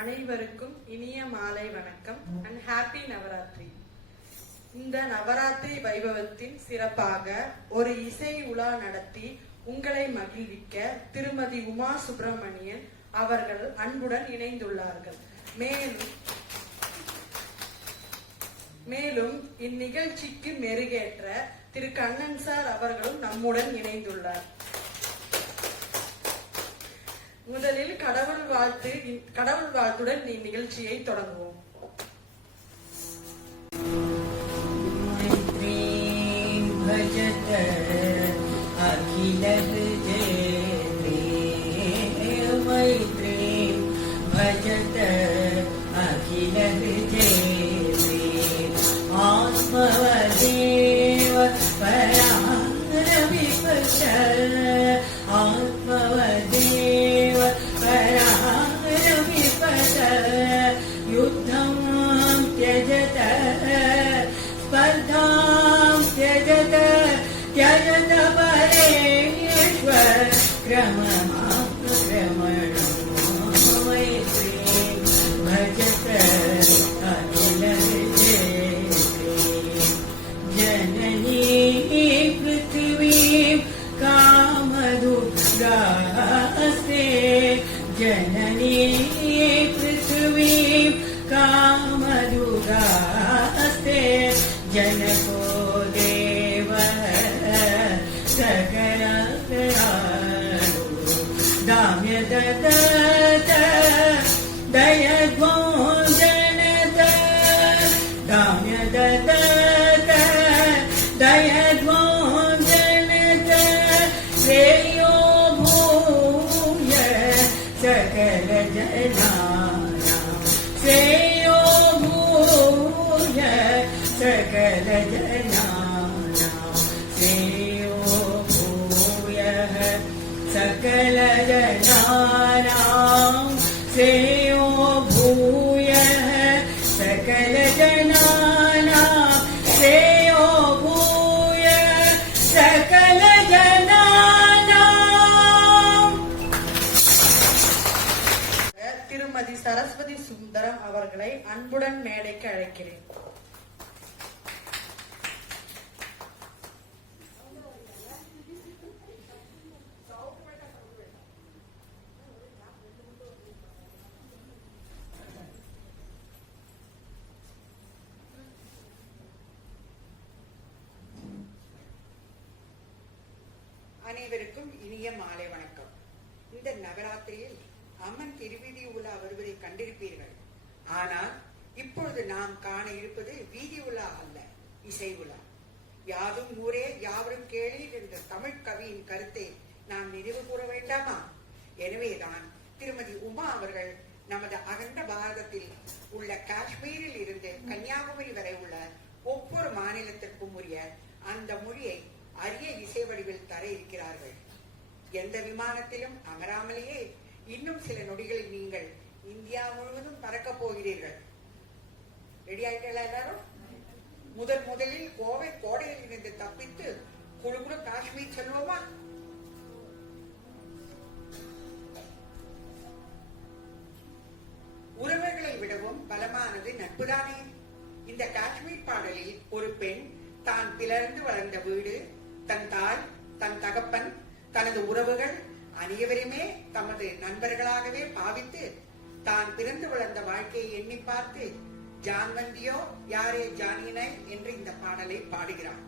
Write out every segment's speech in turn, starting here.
அனைவருக்கும் இனிய மாலை வணக்கம் அண்ட் ஹாப்பி நவராத்திரி. இந்த நவராத்திரி வைபவத்தின் சிறப்பாக ஒரு இசை உலா நடத்தி உங்களை மகிழ்விக்க திருமதி உமா சுப்பிரமணியன் அவர்கள் அன்புடன் இணைந்துள்ளார்கள். மேலும் இந்நிகழ்ச்சிக்கு மெருகேற்ற திரு கண்ணன் சார் அவர்களும் நம்முடன் இணைந்துள்ளார். முதலில் கடவுள் வாழ்த்துடன் இந்நிகழ்ச்சியை தொடங்குவோம். திருமதி சரஸ்வதி சுந்தரம் அவர்களை அன்புடன் மேடைக்கு அழைக்கிறேன். அனைவருக்கும் இனிய மாலை வணக்கம். இந்த நவராத்திரியில் அம்மன் திருவீதி உலா வருவதை கண்டிருப்பீர்கள். ஆனால் இப்பொழுது நாம் காண இருப்பது வீதி உலா அல்ல, இசை உலா. யாதும் ஊரே யாவரும் கேளீர் என்ற தமிழ் கவியின் கருத்தை நாம் நினைவு கூற வேண்டாமா? எனவேதான் திருமதி உமா அவர்கள் நமது அகண்ட பாரதத்தில் உள்ள காஷ்மீரில் இருந்து கன்னியாகுமரி வரை உள்ள ஒவ்வொரு மாநிலத்திற்கும் உரிய அந்த மொழியை அரிய இசை வடிவில் தர இருக்கிறார்கள். எந்த விமானத்திலும் அமராமலேயே இன்னும் சில நொடிகளில் நீங்கள் இந்தியா முழுவதும் பறக்க போகிறீர்கள். ரெடி ஆயிட்டா எல்லாரும்? முதலில் கோடையில் இருந்து தப்பித்து குழு காஷ்மீர் செல்வோமா? உறவுகளை விடவும் பலமானது நட்புதானே. இந்த காஷ்மீர் பாடலில் ஒரு பெண் தான் பிளர்ந்து வளர்ந்த வீடு, தன் தாய், தன் தகப்பன், தனது உறவுகள் அனைவருமே தமது நண்பர்களாகவே பாவித்து தான் பிறந்து வளர்ந்த வாழ்க்கையை எண்ணி பார்த்து ஜான்வந்தியோ யாரே ஜானினை என்று இந்த பாடலை பாடுகிறார்.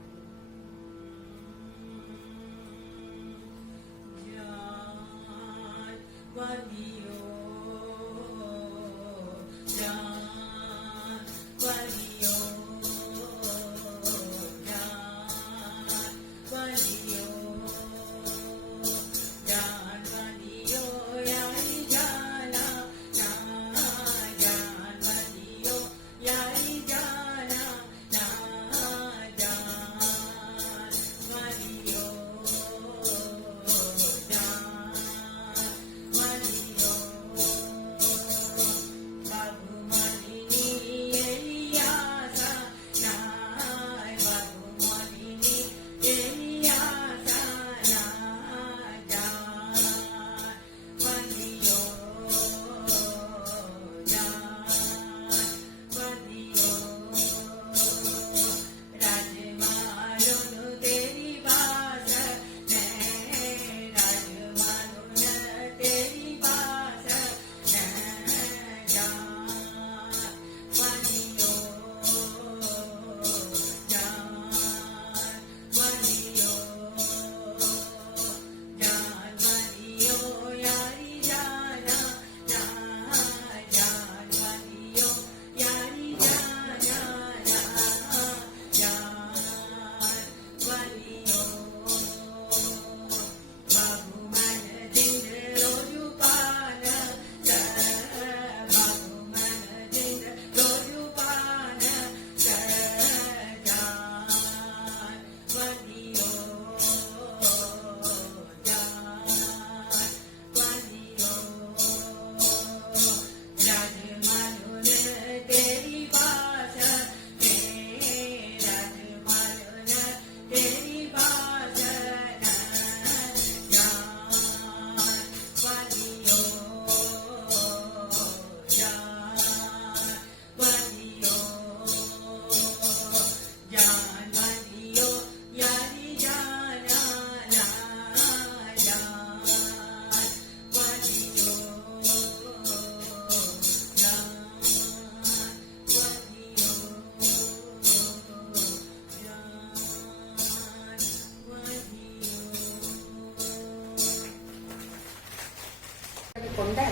கொண்ட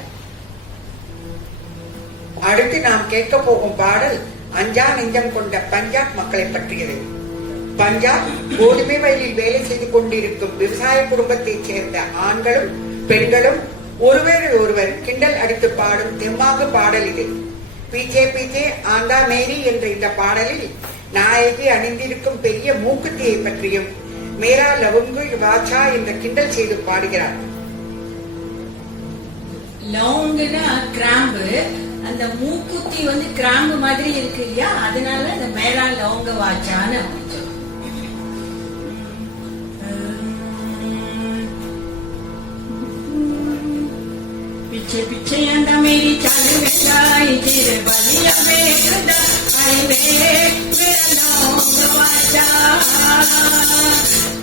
அடுத்து நாம் கேட்க போகும் பாடல் அஞ்சா நெஞ்சம் கொண்ட பஞ்சாப் மக்களை பற்றியது. பஞ்சாப் கோதுமை வயலில் வேலை செய்து கொண்டிருக்கும் விவசாய குடும்பத்தைச் சேர்ந்த ஆண்களும் பெண்களும் ஒருவரை ஒருவர் கிண்டல் அடித்து பாடும் தெம்மாங்கு பாடல் இது. பீச்சே பீச்சே ஆந்தா மேரி என்ற இந்த பாடலில் நாயகி அணிந்திருக்கும் பெரிய மூக்குத்தியை பற்றியும் மேரா லவங்கு வாச்சா என்ற கிண்டல் செய்து பாடுகிறார். லவங்குனா கிராம்பு, அந்த மூக்குத்தி கிராம்பு மாதிரி இருக்கு இல்லையா, அதனால அந்த மேரா லவங்க வாச்சான்னு அமைச்சோம். पीछे पीछे आंदा मेरी चाल मिठाई तेरे बलिया में खड़ा आई मेरा लौंग वाचा।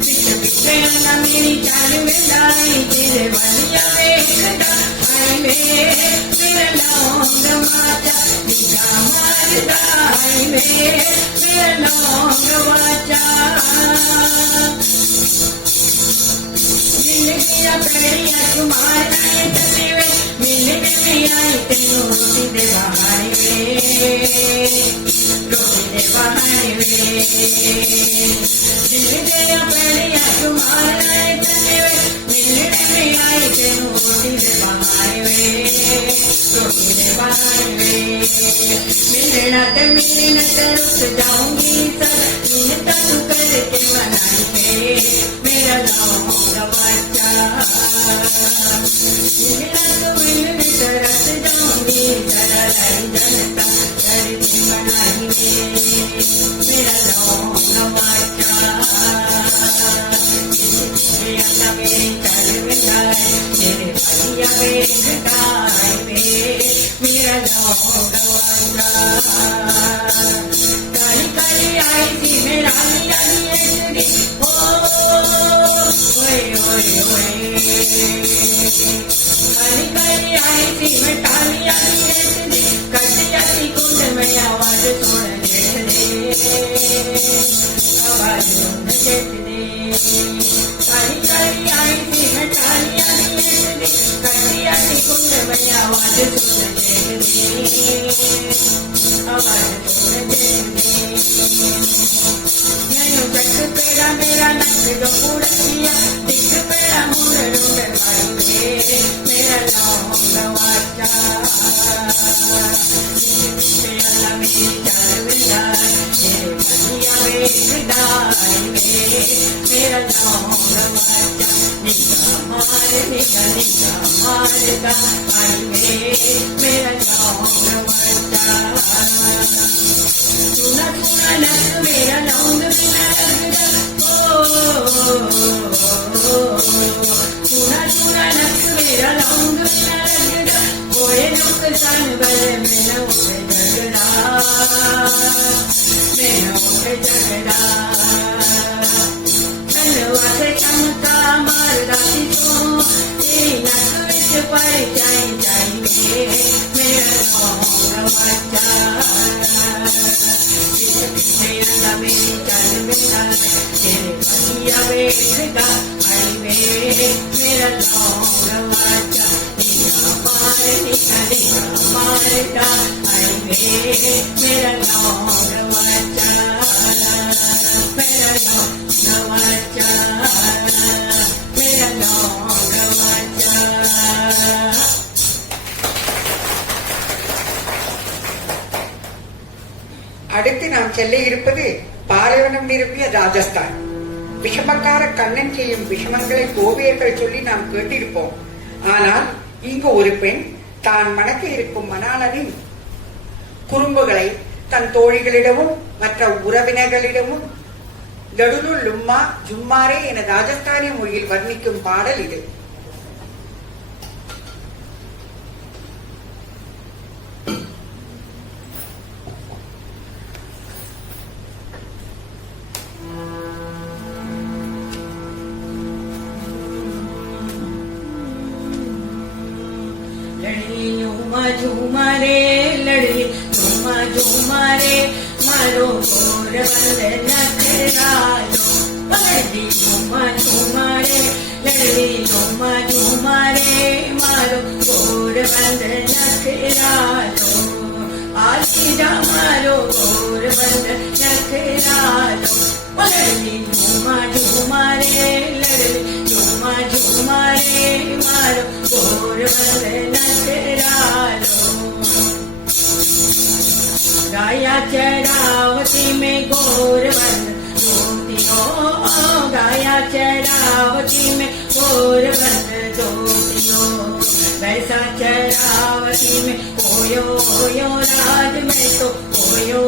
पीछे पीछे आंदा मेरी चाल मिठाई तेरे बलिया में खड़ा आई मेरा लौंग वाचा। निगाह मारदा आई मेरा लौंग वाचा। मिलगिया पेड़िया तुम्हारा चले वे मिलने में आई तेनू रोटी दे बहाने वे मिलगिया पेड़िया तुम्हारा चले वे मिलने में आई तेनू रोटी दे बहाने वे मिलना ते रुक जाऊंगी सर मिलता तू करके मनाई मेरा लौंग वाचा। मिलना तो मिलने तरस जाऊंगी जरा लाई जनता करके मनाई मेरा लौंग वाचा। मेरा मेरी चाल मिलाए तेरे भैया में घटाए मेरा लौंग वाचा। काली काली आई थी मेरा लिया ओ ओए ओए ओए काली काली आई थी मैं कालिया कटिया थी कुंड में आवाज सुन आवाज काली काली आई थी मैं कालिया कटिया थी कुंड में आवाज सुन आवाज सुन नैनो चक पेड़ा मेरा नक जो पूड़िया दिख पेड़ा मुड़ रुड़ मारूंगे मेरा लौंग वाचा। मेरा मेरी चाल मिलाए तेरे बलिया में खिदाए मेरा लौंग वाचा। निगाह मारदा आई मेरा लौंग वाचा। सुना सुना लग मेरा लौंग बिना लगदा सुना सुना लग मेरा लौंग बिना लगदा ओए नुकसान बल मेरा उठे झगड़ा धन्यवाद से चमका मारदा सी तो तेरी नक विच पड़ जाए जाएंगे मेरा लौंग वाचा। मेरा मेरी चाल मिलाए तेरे भैया में खड़ा आई मेरा लौंग वाचा। निगाह मारदा आई मेरा लौंग वाचा। मेरा लौंग वाचा मेरा लौंग वाचा। அடுத்து நாம் செல்ல இருப்பது பாலைவனம் நிரம்பிய ராஜஸ்தான். விஷமக்கார கண்ணன் செய்யும் விஷமங்களை கோவியர்கள் சொல்லி நாம் கேட்டிருப்போம். ஆனால் இங்கு ஒரு பெண் தான் மணக்க இருக்கும் மணாளனின் குறும்புகளை தன் தோழிகளிடமும் மற்ற உறவினர்களிடமும் லடுலு லும்மா ஜும்மாரே என ராஜஸ்தானிய மொழியில் வர்ணிக்கும் பாடல் இது. झूमा रे लड़ली झूमा झूमा रे मारो गोर बंद नखरालो लड़ली झूमा झूमा रे लड़ली झूमा झूमा रे मारो गोर बंद नखरालो आली जा मारो गोर बंद नखरालो लड़ली झूमा झूमा रे लड़ली झूमा झूमा रे मारो गोर बंद नखरालो गाया चरावती में गोर बंद धोतियो गाया चरावती में गोर बंद धोतियो वैसा चरावती में ओयो राज में तो ओयो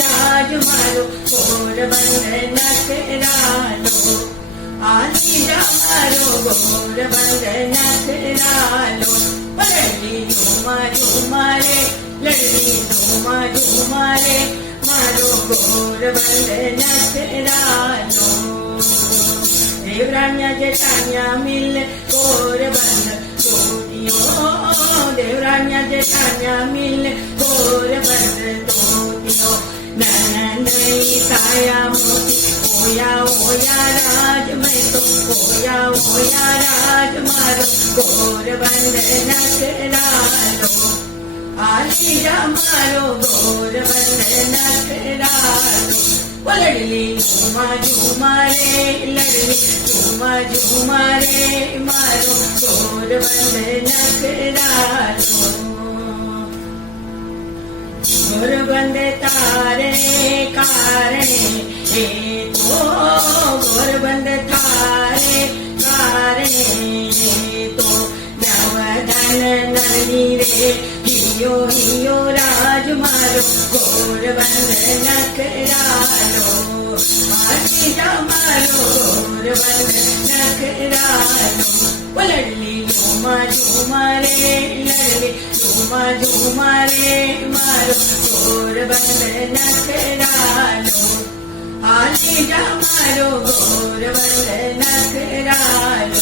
राज मारो गोर बंद नखरालो आली जा मारो गोर बंद नखरालो लड़ली झूमा झूमा रे लड़ली झूमा झूमा रे मारो गोर बंद नखरालो देवरान्या जेठान्या मिल गोर बंद धोतियो देवरान्या जेठान्या मिल गोर बंद धोतियो ननंदई साया मोती ओया राज में तो ओया राज मारो गोर बंद नखरालो आली जा मारो गोर बंद नखरालो लड़ली झूमा झूमा रे लड़ली झूमा झूमा रे मारो गोर बंद नखरालो गोर बंद तारे कारणे हे तो गोर बंद तारे कारणे हे तो नवधन नरनी रे हियो राज मारो गोर बंद नखरालो आली जा मारो गोर बंद नखरालो लड़ली झूमा झूमा रे लड़ली झूमा झूमा रे मारो गोर बंद नखरालो आली जा मारो गोर बंद नखरालो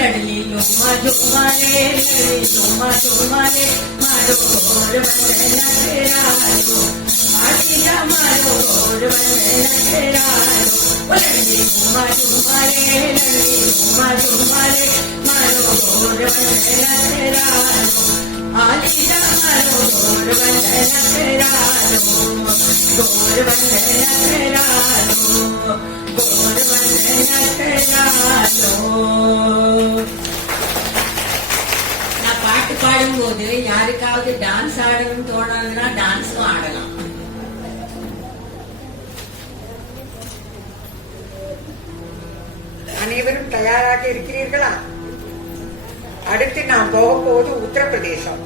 लड़ली झूमा झूमा रे लड़ली झूमा झूमा रे मारो गोर बंद नखरालो आली जा मारो गोर बंद नखरालो लड़ली झूमा झूमा रे लड़ली झूमा झूमा रे मारो गोर बंद नखरालो आली जा मारो गोर बंद नखरालो गोर बंद नखरालो गोर बंद नखरालो நான் பாட்டு பாடும்போது யாருக்காவது டான்ஸ் ஆடணும்னு தோணுதுன்னா டான்ஸும் ஆடலாம். அனைவரும் தயாராக இருக்கிறீர்களா? அடுத்து நாம் போக போவது உத்தரப்பிரதேசம்.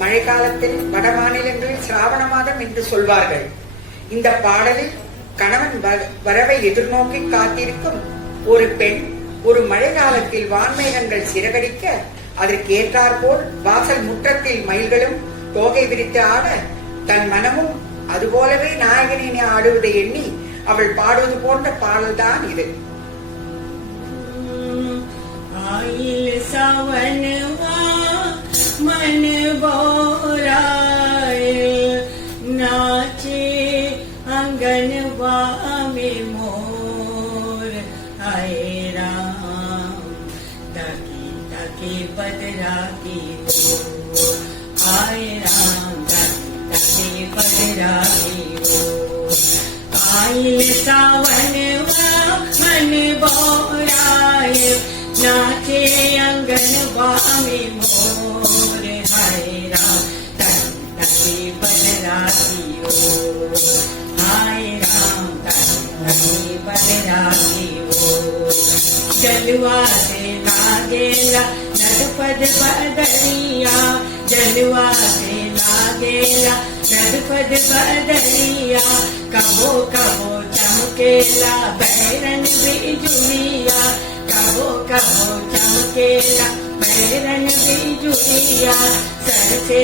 மழைக்காலத்தில் வட மாநிலங்களில் சிராவண மாதம் என்று சொல்வார்கள். இந்த பாடலில் கணவன் வரவை எதிர்நோக்கி காத்திருக்கும் ஒரு பெண் ஒரு மழை காலத்தில் வான்மேகங்கள் சிறகடிக்க அதற்கு ஏற்றாற்போல் வாசல் முற்றத்தில் மயில்களும் தோகை விரித்து ஆட தன் மனமும் அதுபோலவே நாயகனினை ஆடுவதை எண்ணி அவள் பாடுவது போன்ற பாடல்தான் இது. आइल सावनवा मन बोराए नाचे अंगनवा में मोर आए राम तकी तकी बदरा की वो आए राम तकी तकी बदरा की वो आइल सावनवा मन बोराए नाचे अंगनवा में मोर हाय राम तकी बदराती ओ हाय राम तकी बदराती ओ जलवा से लागेला नदपद बदरिया जलवा से लागेला नदपद बदरिया कबो कबो चमकेला बैरन बिजुलिया कबो कबो चमकेला बैरन बिजुलिया सर से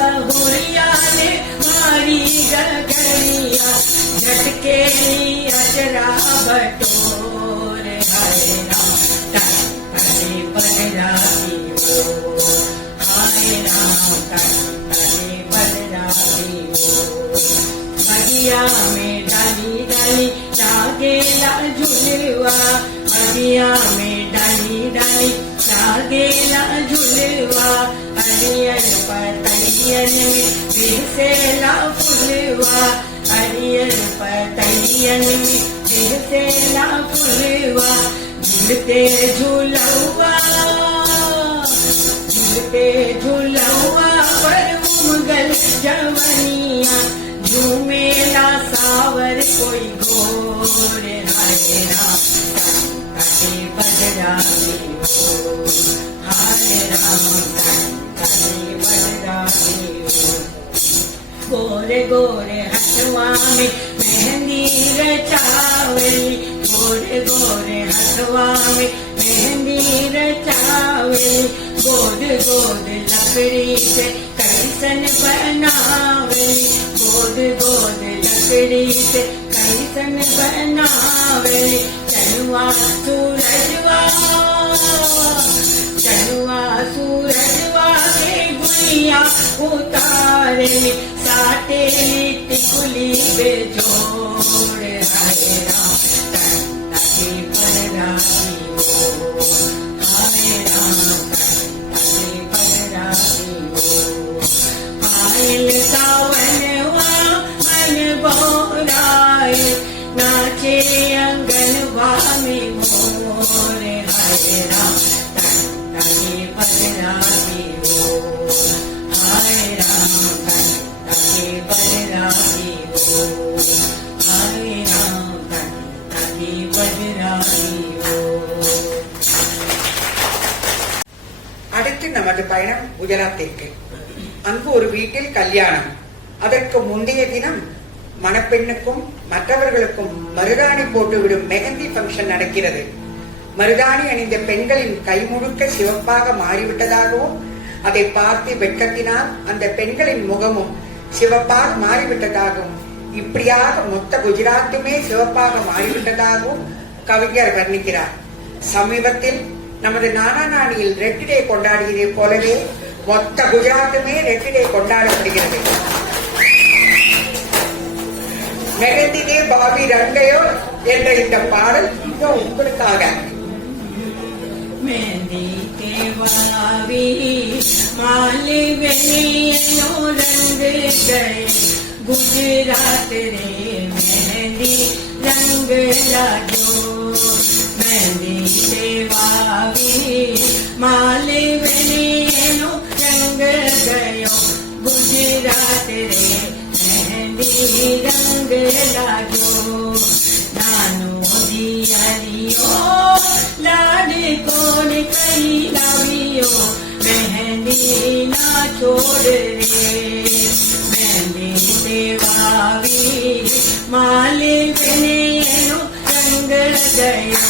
बहुरिया ने मारी गगरिया झटके अजरा बटोर हाय राम तले बदराती हो हाय राम तले बदराती हो बगिया में डाली डाली लागेला झुलवा बगिया में डाली हरियर पतैयन में बिरसेला फुलवा, हरियर पतैयन में बिरसेला फुलवा, झूलते झूलवा झूलते झूलवा पर उमगल जवनिया, झूमेला सावर कोई गोर हरे राम कटे बजराती हो, हरे राम कटे बजराती हो। गोरे गोरे हथवा में मेहंदी रचावली, गोरे गोरे हथवा में मेहंदी रचावली, गोद गोद लकड़ी से कैसन बनावली, गोद गोद लकड़ी से कैसन बनावली। चनुआ सूरजवा चनुआ सूरजवा के गुड़िया उतारली, साटे टिकुली बेजोड़ हरे राम तके बजराती हो, हरे राम तके बजराती हो। आयल सावनवा मन बोराए, नाचे अंगनवा में मोर हरे राम तके बजराती हो, हरे राम तके बजराती हो, हरे राम तके बजराती हो। அடுத்து நமது பயணம் குஜராத்திற்கு. அங்கு ஒரு வீட்டில் கல்யாணம். அதற்கு முந்தைய தினம் மணப்பெண்ணுக்கும் மற்றவர்களுக்கும் மருதாணி போட்டுவிடும் மெஹந்தி பங்கன் நடக்கிறது. மருதாணி அணிந்த பெண்களின் கைமுழுக்க சிவப்பாக மாறிவிட்டதாகவும், அதை பார்த்து வெட்கத்தினால் அந்த பெண்களின் முகமும் சிவப்பாக மாறிவிட்டதாகவும், இப்படியாக மொத்த குஜராத்துமே சிவப்பாக மாறிவிட்டதாகவும் கவிஞர் வர்ணிக்கிறார். சமீபத்தில் நமது நானா நாணியில் ரெட் டே கொண்டாடியதை போலவே மொத்த குஜராத்துமே ரெட் டே கொண்டாடப்படுகிறது. மெஹந்திலே பாபி ரங்கையோ என்ற இந்த பாடல் உங்களுக்காக. मेहंदी के बावी माली बेनियो रंग गए, गुजरात रे मेहंदी रंग लागो। मेहंदी के बावी माली बेनियो रंग गयो, गुजरात रे मेहंदी रंग लागो। नानो दियरियो लाडी कोन कही लावियो, मेहंदी ना छोड़ रे। मेहंदी देवावी माली बनेनो रंग गयो,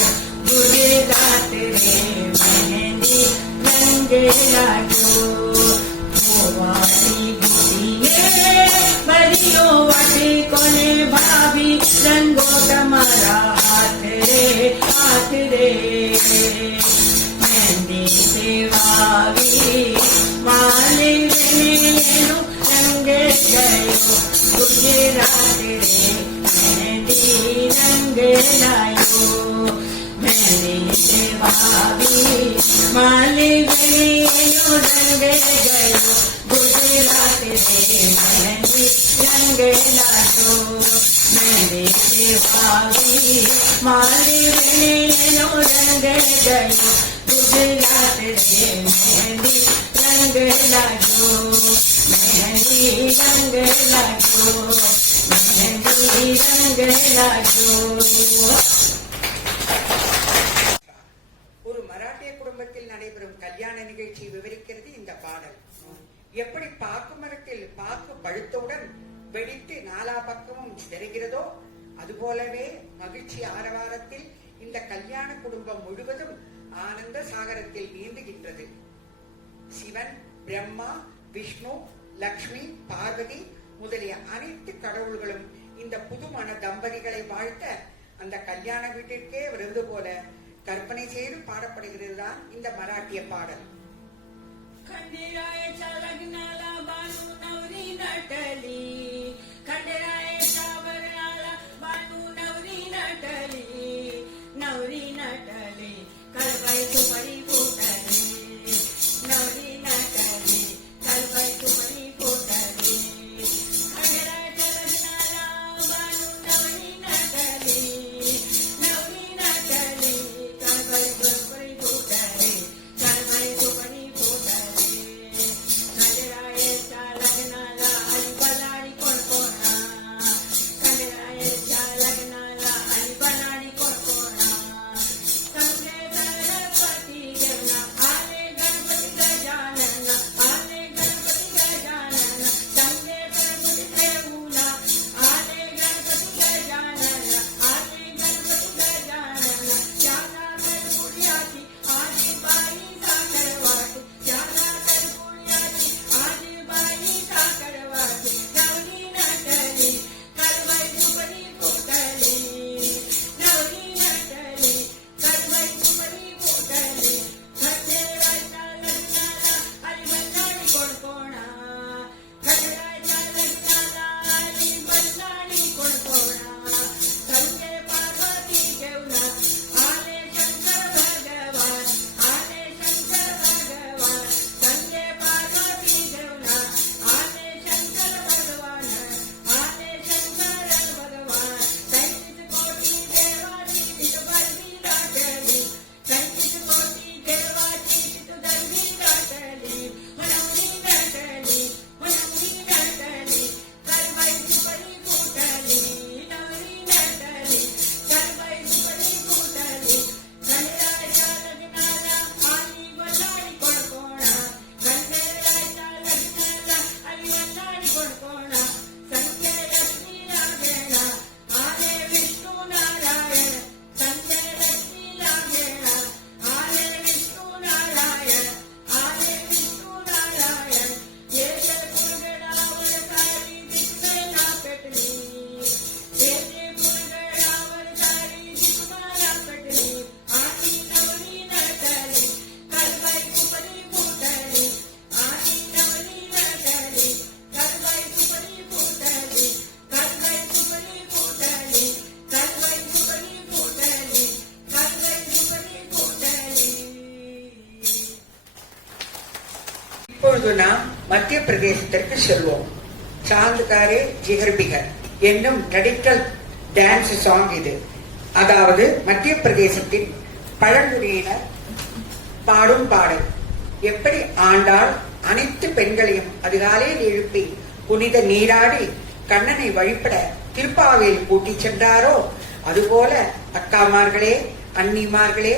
गुजरात रे मेहंदी रंग लागो। गोवाली गुटिए बरियो वाटी कोने भाभी, रंगो तमारा हाथ रे मेहंदी सेवावी माली बनेनो रंग गयो, गुजरात रे मेहंदी रंग लायो। मेहंदी सेवावी माली बनेनो रंग गयो, गुजरात रे मेहंदी रंग लायो। मेहंदी सेवावी माली बनेनो रंग गयो, गुजरात रे मेहंदी रंग लागो। मेहंदी रंग लागो, मेहंदी रंग लागो। ஒரு மராட்டிய குடும்பத்தில் நடைபெறும் கல்யாண நிகழ்ச்சி விவரிக்கிறது இந்த பாடல். எப்படி பாக்கு மரத்தில் பாக்கு பழுத்தவுடன் வெடித்து நாலா பக்கமும் சிதறுகிறதோ, அதுபோலவே மகிழ்ச்சி ஆரவாரத்தில் இந்த கல்யாண குடும்பம் முழுவதும் ஆனந்த சாகரத்தில் நீந்துகின்றது. சிவன், பிரம்மா, விஷ்ணு, லக்ஷ்மி, பார்வதி முதலிய அனைத்து கடவுள்களும் இந்த புதுமண தம்பதிகளை வாழ்த்த அந்த கல்யாண வீட்டிற்கே விருந்து போல கற்பனை செய்து பாடப்படுகிறது தான் இந்த மராட்டிய பாடல். खंडेरायच्या लग्नाला बानू नवरी नटली, खंडेरायच्या वरणाला बानू नवरी नटली, नवरी नटली, कळबाई सुपारी फुटली, नवरी नटली, இப்பொழுது நாம் மத்திய பிரதேசத்திற்கு செல்வோம். சாந்துகாரே ஜிகர்பிகர் என்னும் ட்ரெடிஷனல் டான்ஸ் சாங் இது. அதாவது மத்திய பிரதேசத்தின் பழங்குடியினர் பாடும் பாடல். எப்படி ஆண்டாள் அனைத்து பெண்களையும் அதிகாலையில் எழுப்பி புனித நீராடி கண்ணனை வழிபட திருப்பாவையில் கூட்டிச் சென்றாரோ, அதுபோல அக்காமார்களே, அன்னிமார்களே,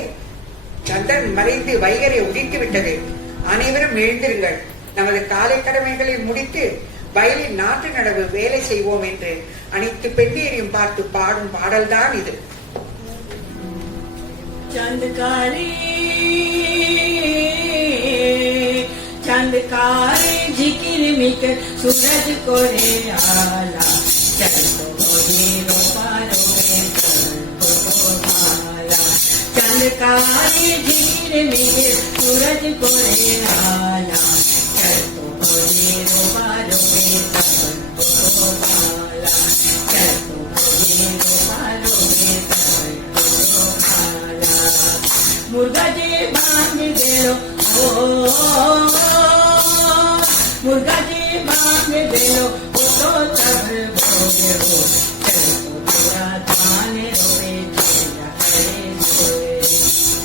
சந்திரன் மறைந்து வைகரை உதித்து விட்டது, அனைவரும் எழுந்திருங்கள், நமது காலை கடமைகளை முடித்து வயலில் நாட்டு நடவு வேலை செய்வோம் என்று அனைத்து பெண்ணீரையும் பார்த்து பாடும் பாடல்தான் இது. चंदकारी चंदकारी जिकिर मिकर सूरज को रे आला चल तो रो पारो में तो भाला चंदकारी जिकिर मिकर सूरज को रे आला चल तो रो पारो में तो भाला चल तो रो पारो में मुर्गा जी बांध दे लो, मुर्गा जी बांध दे लो, वो तो तब बोले हो, चल तो तेरा धान रोए चला हरे सोए,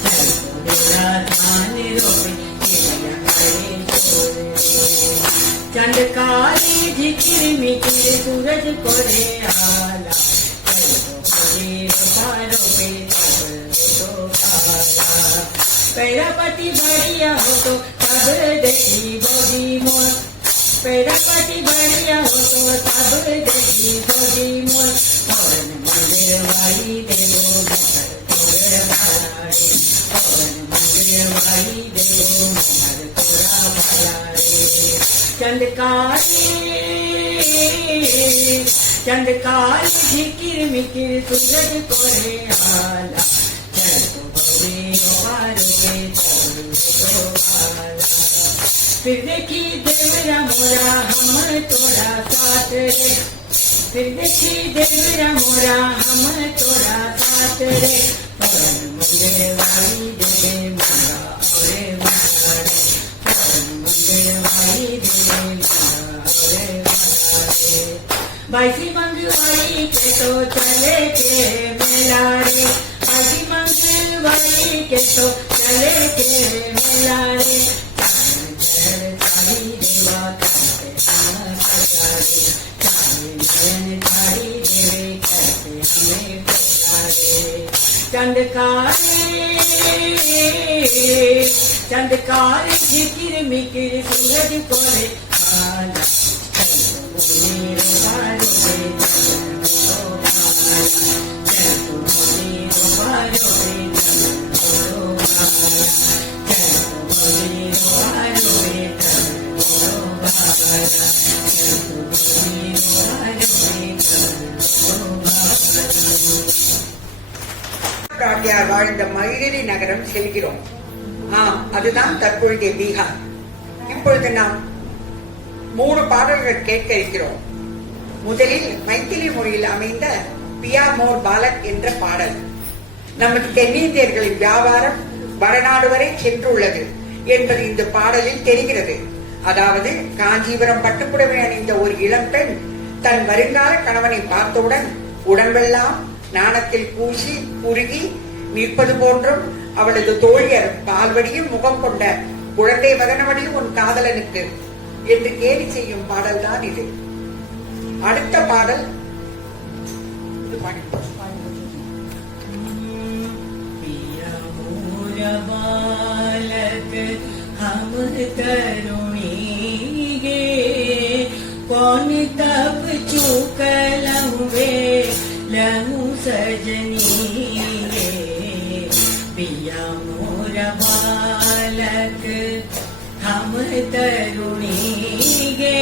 चल तो तेरा धान रोए चला हरे सोए, चंदकारी जिकिर मिकिर सूरज को रे आला, चल तो हरे पारो पे पैरापति बढ़िया हो तो तब देखी बोधी मोर, पैरापति बढ़िया हो तो तब देखी बोधी मोर, पवन मंदिर वाई देवो मोहर तोरे भारे, पवन मंदिर वाई देवो मोहर तोरा भारे, चंदकारी चंदकारी जिकिर मिकिर सूरज को रे आला, चल तो फिर देखी देवरा मोरा हम तोरा साथ रे, फिर देखी देवरा मोरा हम तोरा साथ रे, पवन मंदिर वाई दे मोरा औरे मारे, पवन मंदिर वाई दे मोरा औरे मारे, बाईसी मंगवाई के तो चले के मेला रे, बाईसी मंगवाई के तो चले के मेला रे, चंदकारी जिकिर मिकिर सूरज को रे आला, चल तो रो पारो पे चल तो रो पारो पे चल तो पारो पे பிராட்டியார் வாழ்ந்த மயிலி நகரம் செல்கிறோம். அதுதான் தற்பொழுதைய பீகார். இப்பொழுது நாம் 3 பாடல்கள் கேட்க இருக்கிறோம். முதலில் மைத்திலி மொழியில் அமைந்த பியா மோர் பாலக் என்ற பாடல். நமது தென்னிந்தியர்களின் வியாபாரம் வடநாடு வரை சென்றுள்ளது என்பது இந்த பாடலில் தெரிகிறது. அதாவது காஞ்சிபுரம் பட்டுப்புடவை அணிந்த ஒரு இளம்பெண் தன் வருங்கால கணவனை பார்த்தவுடன் உடம்பெல்லாம் நாணத்தில் பூசி குறுகி நிற்பது போன்றும், அவளது தோழியர் பால்வடியும் முகம் கொண்ட குழந்தை வதனவடியும் உன் காதலனுக்கு என்று கேலி செய்யும் பாடல் தான் இது. அடுத்த பாடல் हम करुणीगे कौन तब चूक लहुए लहू सजनी पिया मोर बालक हम तरुणीगे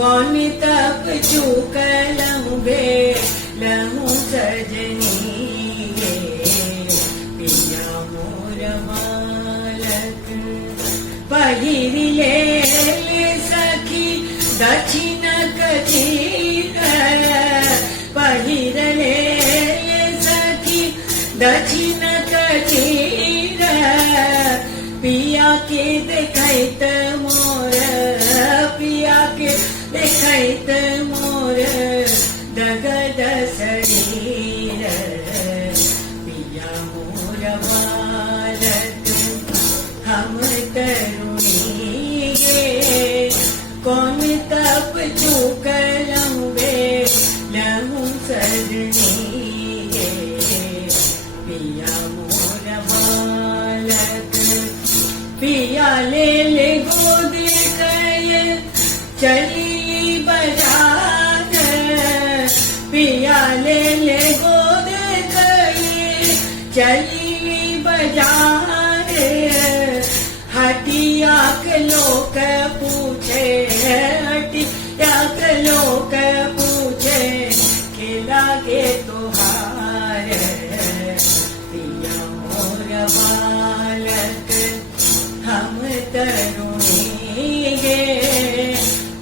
कौन तब चूक लहुए लहू सजनी पिया मोर पहिरिले सखी दक्षिण कथीर पहिरले सखी दक्षिण कथीर पिया के देखत मो सहित मोर दगद शरीर पिया मोर बालक हम तरुणी गे कौन तप चूक लंबे लहू सजनी गे पिया मोर बालक पिया ले गोद कय चली बाजार पिया ले गोद कय चली बाजार हटिया के लोग पूछे हटिया के लोग पूछे के लागे तोहार पिया मोर बालक हम तरुणी गे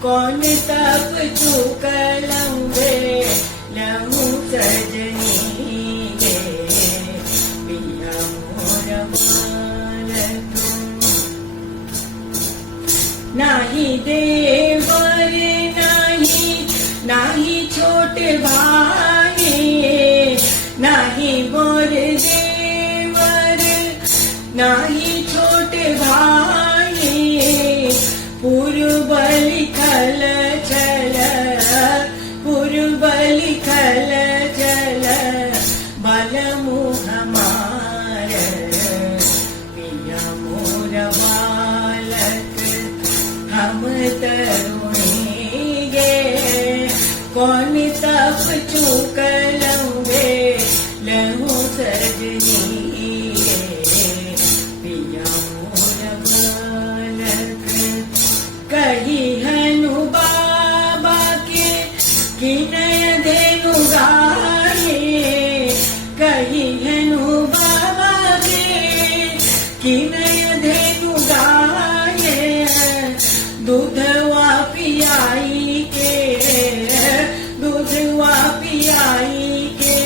कौन तप चूक लंबे लहू सजनी गे पिया मोर बालक नाही देवर नाही छोट भाई नाही मोर देवर नाही छोट भाई पूर्व लिखल चल पूर्व लिखल चल बल मुँह हमार पिया मोर बालक हम तरुणी गे कौन तप चूक लंबे लहू सजनी गे पिया मोर बालक कही हनु बाबा के किनय धेनु गाये कही हनु बाबा के किनय धेनु गाये दूधवा पियाई के दूधवा पियाई के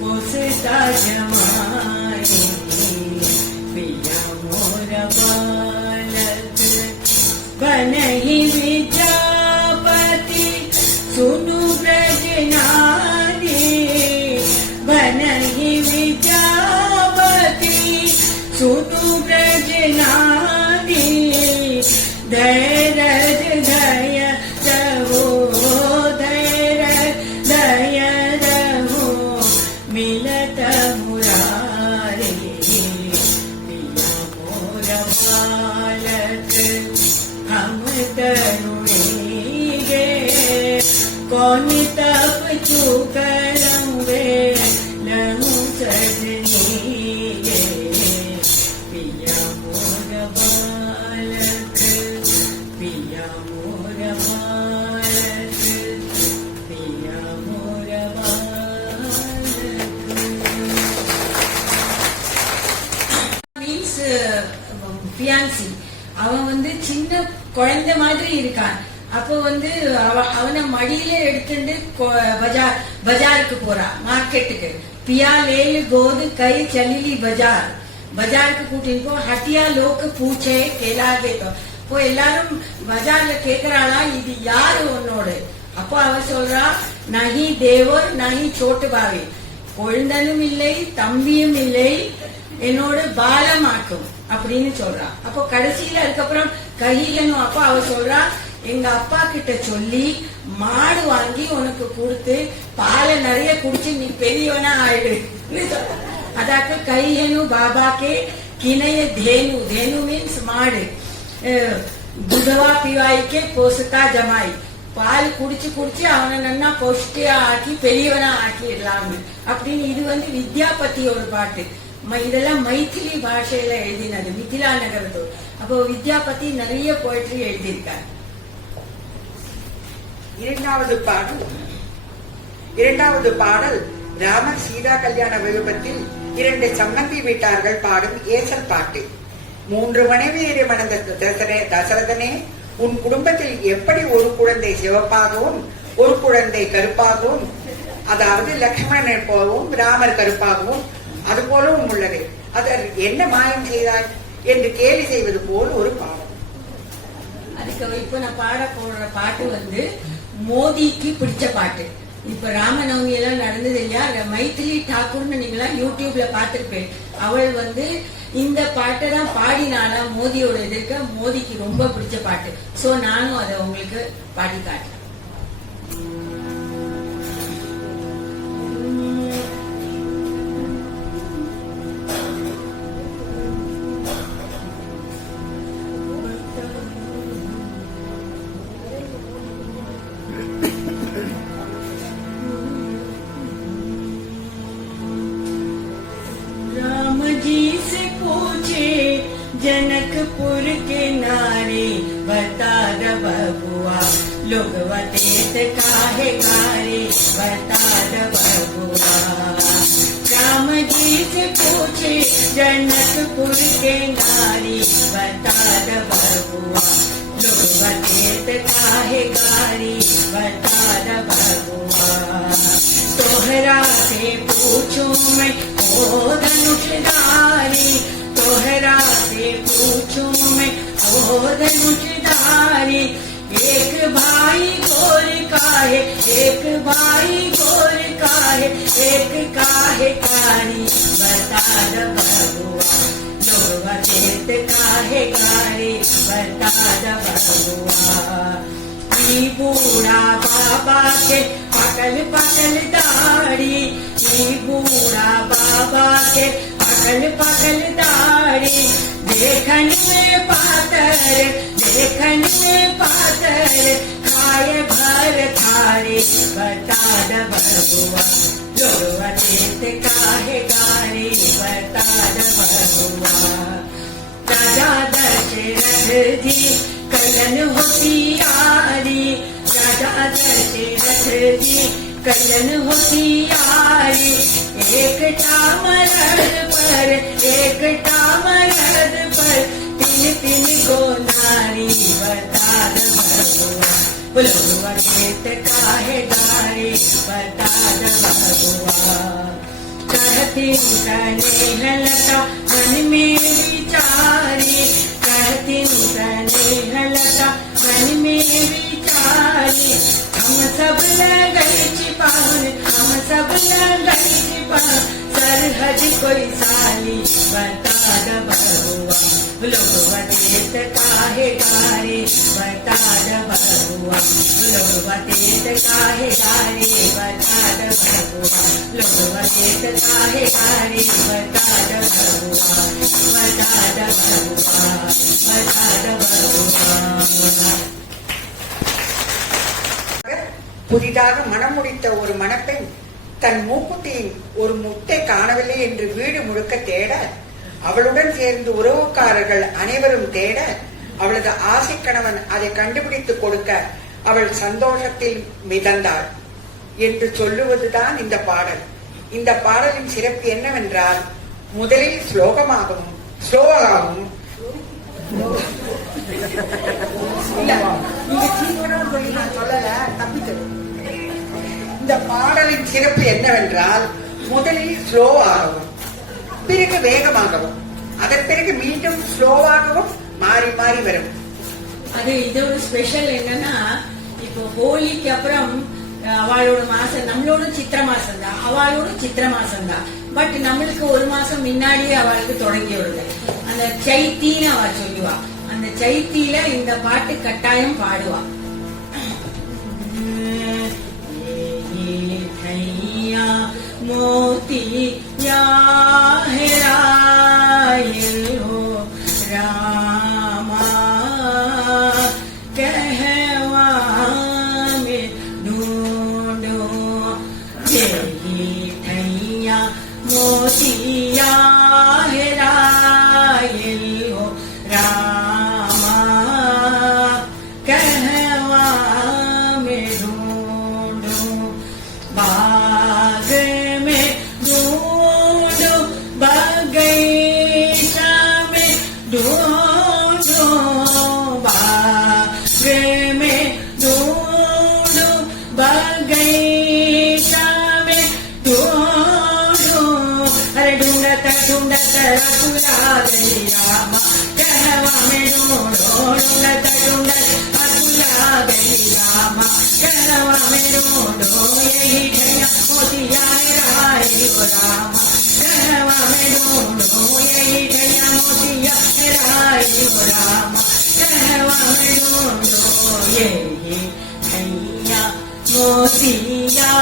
पोसता जमाई पिया मोर बालक बनहि विद्यापति सुनु ब्रज नारी बनहि विद्यापति सुनु ब्रज नारी धैर्य धय रहो धैर्य दय रहो मिलत मुरारी पिया मोर बालक हम तरुणी गे कौन तप चूक लंबे लहू सजनी गे पिया मोर बालक पिया मोर बालक पिया मोर बालक மீன்ஸ் பியான்சி அவன் சின்ன குழந்தை மாதிரி இருக்கான். அப்போ அவனை மடியில எடுத்துட்டு பஜாருக்கு போறான், மார்க்கெட்டுக்கு. பியா லேல் கோது கை சலிலி பஜார் பஜாருக்கு கூட்டின்னு போ. ஹட்டியா லோக்கு பூச்சே கேளாகே இப்போ எல்லாரும் பஜார்ல கேக்குறாளா இது யாரு உன்னோடு? அப்போ அவ சொல்றா நகி தேவர் நகி சோட்டு பாவி, குழந்தனும் இல்லை தம்பியும் இல்லை, என்னோட பாலமாக்கும் அப்படின்னு சொல்றா. அப்போ கடைசியில அதுக்கப்புறம் கஹீலனும் அப்போ அவ சொல்றா எங்க அப்பா கிட்ட சொல்லி மாடு வாங்கி உனக்கு கொடுத்து பாலை நிறைய குடிச்சு நீ பெரியவனா ஆயிடு. அதாக்கு கஹீலனு பாபாக்கே கிணைய தேனு, தேனு மீன்ஸ் மாடு. துதவா பிவாய்க்கே போசத்தா ஜமாய், பால் குடிச்சு குடிச்சு அவனை நன்னா பொஷ்டியா ஆக்கி பெரியவனா ஆக்கிடலாம் அப்படின்னு. இது வித்யாபதியோட பாட்டு. இதெல்லாம் மைத்திலி பாஷையில எழுதினது, மிதிலா நகரத்தோடு. அப்போ வித்யாபதி நிறைய போயிட்ரி எழுதியிருக்கார். இரண்டாவது பாடல் ராமர் சீதா கல்யாண வைபவத்தில் 2 சம்மந்தி வீட்டார்கள் பாடும் ஏசல் பாட்டு. 3 மனைவியரை மணந்த தசரதனே, உன் குடும்பத்தில் எப்படி ஒரு குழந்தை சிவப்பாகவும் ஒரு குழந்தை கருப்பாகவும், அதாவது லக்ஷ்மணன் போலவும் ராமர் கருப்பாகவும் அது போலவும் உள்ளது, அதற்கு என்ன மாயம் செய்தாய் என்று கேலி செய்வது போல் ஒரு பாடம். அதுக்கு இப்ப நான் பாட போடுற பாட்டு வந்து மோதிக்கு பிடிச்ச பாட்டு. இப்ப ராமநவமி எல்லாம் நடந்தது இல்லையா, மைதிலி டாக்கூர்னு நீங்களா யூடியூப்ல பாத்திருப்பேன். அவள் வந்து இந்த பாட்டை தான் பாடினாலா மோதியோட எதிர்க்க. மோதிக்கு ரொம்ப பிடிச்ச பாட்டு. சோ நானும் அதை உங்களுக்கு பாடி காட்டுறேன். जनकपुर के नारे बता द बबुआ, लोग वतेत काहे गारे बता द बबुआ। राम जी से पूछे जनकपुर के नारी बता द बबुआ, लोग वतेत काहे गारी बता द बबुआ। तोहरा से पूछूं मैं ओ धनुषधारी, तोहरा से पूछूं मैं ओ धनुषधारी। एक भाई गोर काहे, एक भाई गोर काहे, एक काहे कारी बता द बबुआ, लोग वतेत काहे गारे बता द बबुआ। ई बूढ़ा बाबा के पकल पकल दाढ़ी, ई बूढ़ा बाबा के पकल पकल दाढ़ी। देखन में पातर, देखन में पातर, खाए भर थारी बता द बबुआ, लोग वतेत काहे गारे बता द बबुआ। राजा दशरथ जी कलन होशियारी, राजा दशरथ जी कलन होशियारी। एक मरद पर, एक मरद पर, तीन तीन गो नारी बता द बबुआ, लोग वतेत काहे गारे बता द बबुआ। कहती स्नेह लता मन में विचारी, कहती स्नेह लता मन में विचारी। हम सब लगई छिपावन, हम सब लगई छिपावन, सरहद कोई साली बता द बबुआ, लोग वतेत काहे गारे बता द बबुआ, लोग वतेत काहे गारे बता द बबुआ, लोग वतेत काहे गारे बता द बबुआ, बता द बबुआ, बता द बबुआ। புதிதாக மனம் முடித்த ஒரு மணப்பெண் தன் மூக்குத்தியின் ஒரு முட்டை காணவில்லை என்று வீடு முழுக்க தேட, அவளுடன் சேர்ந்து உறவுக்காரர்கள் அனைவரும் தேட, அவளது ஆசை கணவன் அதை கண்டுபிடித்துக் கொடுக்க அவள் சந்தோஷத்தில் மிதந்தாள் என்று சொல்லுவதுதான் இந்த பாடல். இந்த பாடலின் சிறப்பு என்னவென்றால், முதலில் ஸ்லோகமாகவும் ஸ்லோகமாகவும் இந்த பாடலின் சிறப்பு என்னவென்றால், முதலில் ஸ்லோவாகவும் பிறகு வேகமாகவும் அதன் பிறகு மீண்டும் ஸ்லோவாகவும் மாறி மாறி வரும். அது இதோட ஸ்பெஷல் என்னன்னா, இப்போ ஹோலிக்கு அப்புறம் அவளோட மாசம், நம்மளோட சித்திர மாசம் தான், அவளோட சித்திர மாசம் தான். பட் நம்மளுக்கு ஒரு மாசம் முன்னாடியே அவளுக்கு தொடங்கி வருது. அந்த சைத்தின்னு அவ சொல்லுவா. அந்த சைத்தியில இந்த பாட்டு கட்டாயம் பாடுவா. मोती या हेरायो रामा कहवा में ढूंढो, यही ठैया मोतिया हेरायो रामा कहवा में ढूंढो। बाग में ढूंढो, ढूंढत अकुला गई रामा कहवा में ढूंढत अकुला गई रामा कहवा में ढूंढो यही गया मोतिया राई हो रामा कहवा में ढूंढो यही गया मोतिया राई हो रामा कहवा में ढूंढो यही गया मोतिया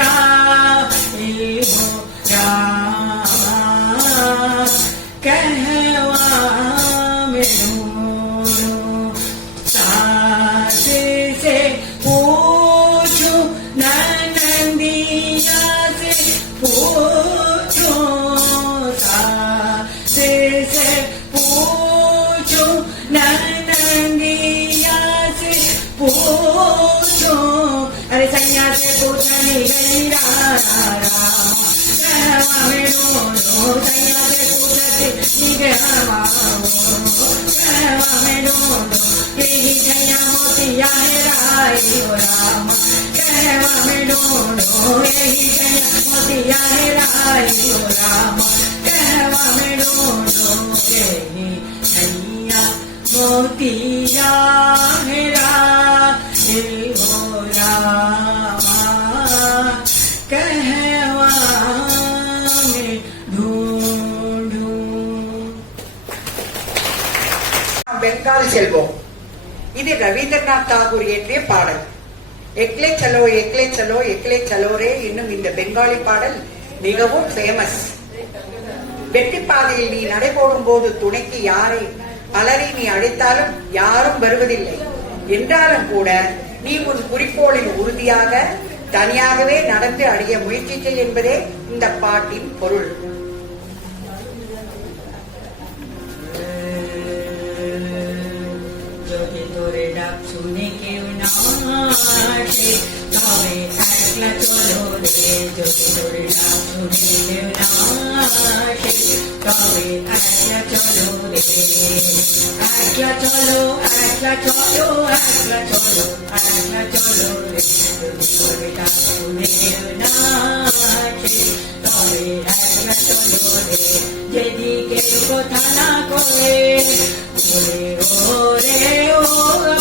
राई हो रामा कहवा में ढूंढो सास से पूछो नंदिया से पूछो सास से पूछो नंदिया से पूछो अरे सैया से पूछनी गई रामा कहवा में ढूंढो सैया से पूछती कहवा में ढूंढो यही गया मोतिया राई हो रामा कहवा में ढूंढो यही गया मोतिया राई हो रामा कहवा में ढूंढो यही गया मोतिया राई हो रामा कहवा में ढूंढो பெங்கால் செல்வோம். இது ரவீந்திரநாத் தாகூர் இயற்றிய பாடல். எக்லே சலோ எக்லே சலோ எக்லே சலோரே என்னும் இந்த பெங்காலி பாடல் மிகவும் ஃபேமஸ். வெற்றி பாதையில் நீ நடைபோடும் போது துணைக்கு பலரை நீ அழைத்தாலும் யாரும் வருவதில்லை என்றாலும் கூட நீ உன் குறிக்கோளில் உறுதியாக தனியாகவே நடந்து அடைய முயற்சி செய் என்பதே இந்த பாட்டின் பொருள். যদি তোরে ডাক শুনে কেউ না আসে তবে একলা চলো রে যদি তোরে ডাক শুনে কেউ না আসে তবে একলা চলো রে একলা চলো একলা চলো একলা চলো একলা চলো রে যদি তোরে ডাক শুনে কেউ না আসে তবে একলা চলো রে যেদিকে কথা না করে ওরে ও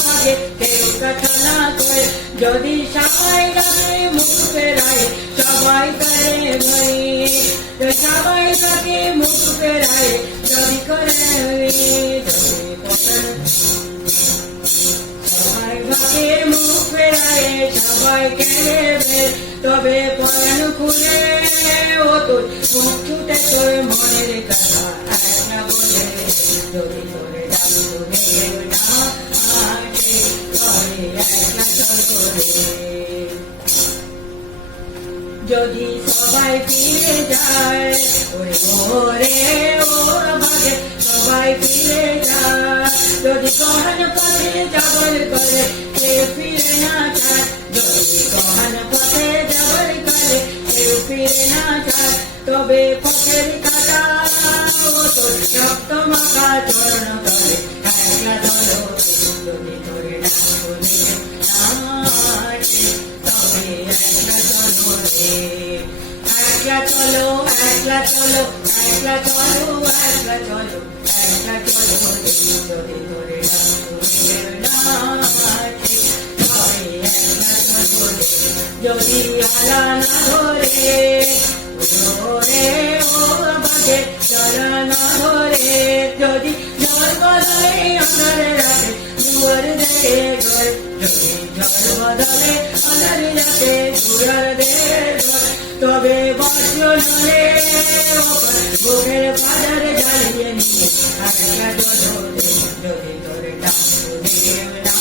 ভাগে কেউ কথা না করে যদি সবাই ডাকে মুখ ফেরায় সবাই করে ঘরে সবাই ডাকে মুখ ফেরায় যদি করে সবাই ডাকে মুখ ফেরায় সবাই কেড়ে তবে পরাণ খুলে ও তোর মুখ ছুটে তোর মনের কথা একটা বলে যদি তোরে ডাক শুনে কেউ না আসে তবে একলা চল করে যদি সবাই ফিরে যায় ওরে ওরে ও ভাগে সবাই ফিরে যায় যদি কহন পথে যাবল করে কেউ ফিরে না যায় যদি কহন পথে যাবল করে কেউ ফিরে না যায় তবে পথের কাটা রক্ত মাখা চরণ করে একলা চলো যদি তোরে ডাক শুনে আসে তবে একলা চলো রে একলা চলো একলা চলো একলা চলো একলা চলো একলা চলো রে যদি তোরে ডাক শুনে আসে তবে একলা চলো রে যদি আলা না ধরে ওরে ও ভাগে চলা না ধরে যদি ঝড় বদলে আন্ধারে রাতে দুয়ার দে ঘর যদি ঝড় বদলে আন্ধারে রাতে দুয়ার দে ঘর তবে বাঁচলো নলে বুকের পাদার জ্বালিয়ে নিয়ে একলা চলো রে যদি তোরে ডাক শুনে না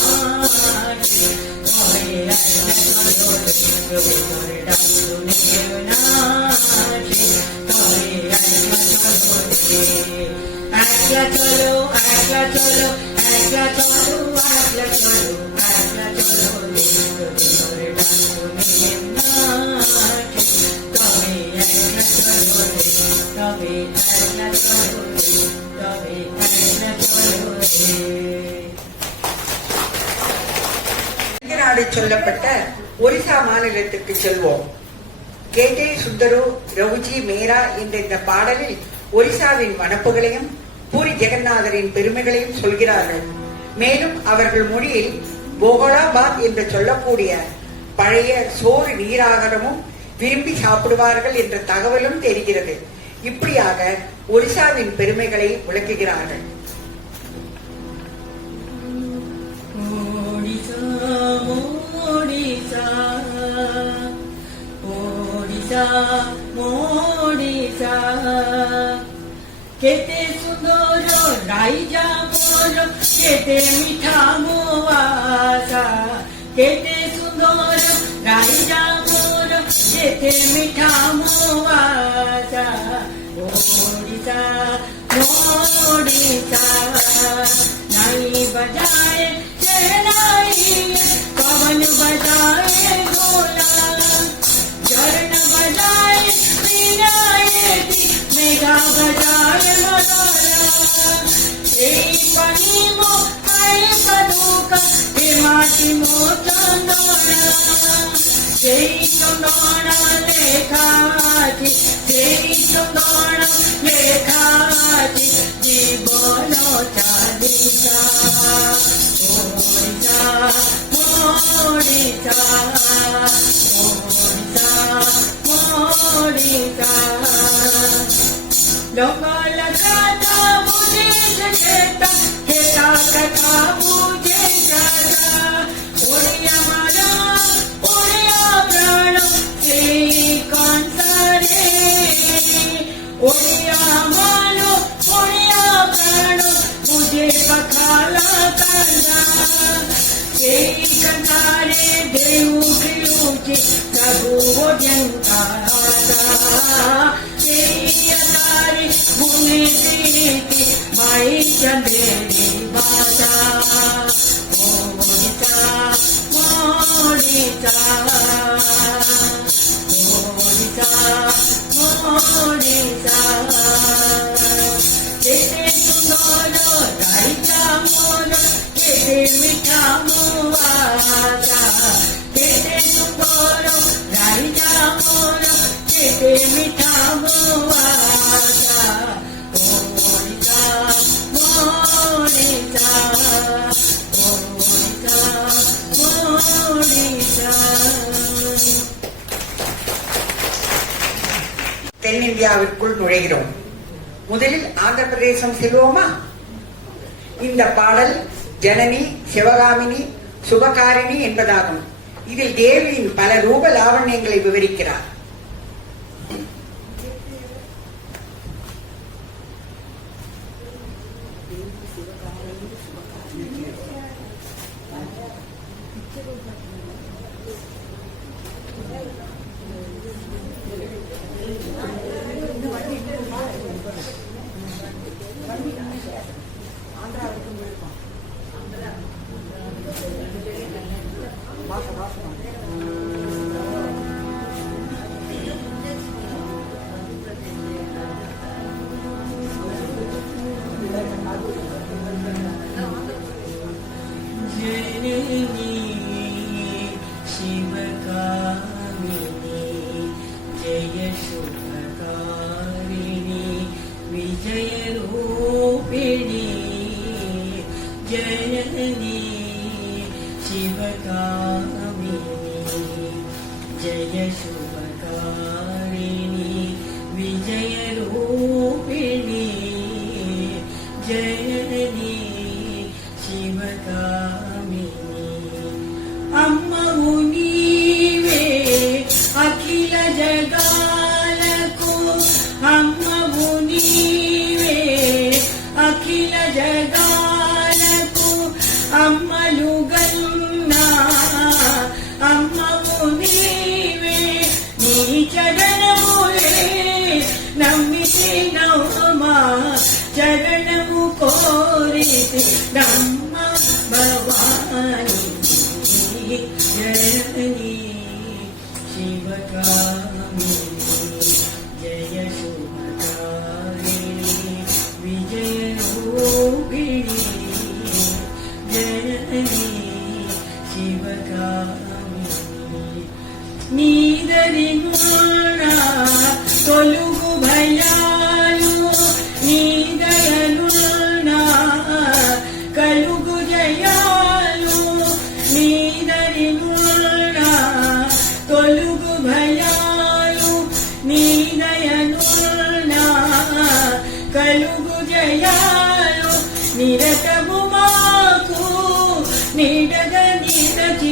আসে তবে একলা চলো রে যদি তোরে ডাক শুনে না আসে তবে একলা চলো রে একলা চলো একলা চলো একলা চলো একলা চলো একলা চলো রে যদি তোরে ডাক শুনে না আসে তবে একলা চলো রে তবে একলা চলো রে তবে একলা চলো রে நாடு சொல்லப்பட்ட ஒரிசா மாநிலத்துக்கு செல்வோம். கேட்டே சுந்தரு ரவுஜி மேரா என்ற இந்த பாடலில் ஒரிசாவின் வனப்புகளையும் பூரி ஜெகநாதரின் பெருமைகளையும் சொல்கிறார்கள். மேலும் அவர்கள் மொழியில் போகலாபாத் என்று சொல்லக்கூடிய பழைய சோறு நீராகரமும் விரும்பி சாப்பிடுவார்கள் என்ற தகவலும் தெரிகிறது. இப்படியாக ஒரிசாவின் பெருமைகளை விளக்குகிறார்கள். केते सुंदर राइजा मोर केते मीठा मोवासा केते सुंदर राइजा मोर केते मीठा मोवासा ओडिसा ओडिसा नाई बजाए शहनाई पवन बजाए गोला चरण बजाए मीनाएती मेघा बजाए मनोरा एक पानी मो आए बदुका हे माटी मो चंदोरा तेरी चंदोरा लेखाची तेरी चंदोरा लेखाची जीवनो चालिसा ओडिसा ओडिसा ओडिसा लोकल कथा मुझे जगता केता कथा मुझे जाता ओडिया मारा ओडिया प्राण से कंसरे ओडिया मानो ओडिया प्राण मुझे पखाला करना एक कंसारे देव क्रियोचे प्रभु ओड्यंकारा तारी मुने प्रीति माई चंदेरी बासा ओडिसा ओडिसा ओडिसा ओडिसा केते सुंदर राइजा मोर केते मीठा मोवासा केते सुंदर राइजा मोर केते मीठा मोवासा ओडिसा ओडिसा ओडिसा ओडिसा தென்னிந்தியாவிற்குள் நுழைகிறோம். முதலில் ஆந்திர பிரதேசம் செல்வோமா? இந்த பாடல் ஜனனி, சிவகாமினி, சுபகாரிணி என்பதாகும். இதில் தேவியின் பல ரூப லாவண்யங்களை விவரிக்கிறார். जय शुभकारिणी विजय रूपिणी जननी शिवकामिनी अम्मवु नीवे अखिल जगालकु अम्मवु नीवे अखिल जगालकु अम्मलुगन्ना अम्मवु नीवे नी चरणमुले नम्मिति नौमा चरणमु कोरिति नम्म भवानी जननी शिवकामिनी जय शुभकारिणी विजय रूपिणी जननी शिवकामिनी नीदरि కలుగు జయాలు నిరతము మాకు నిడగ నిరచి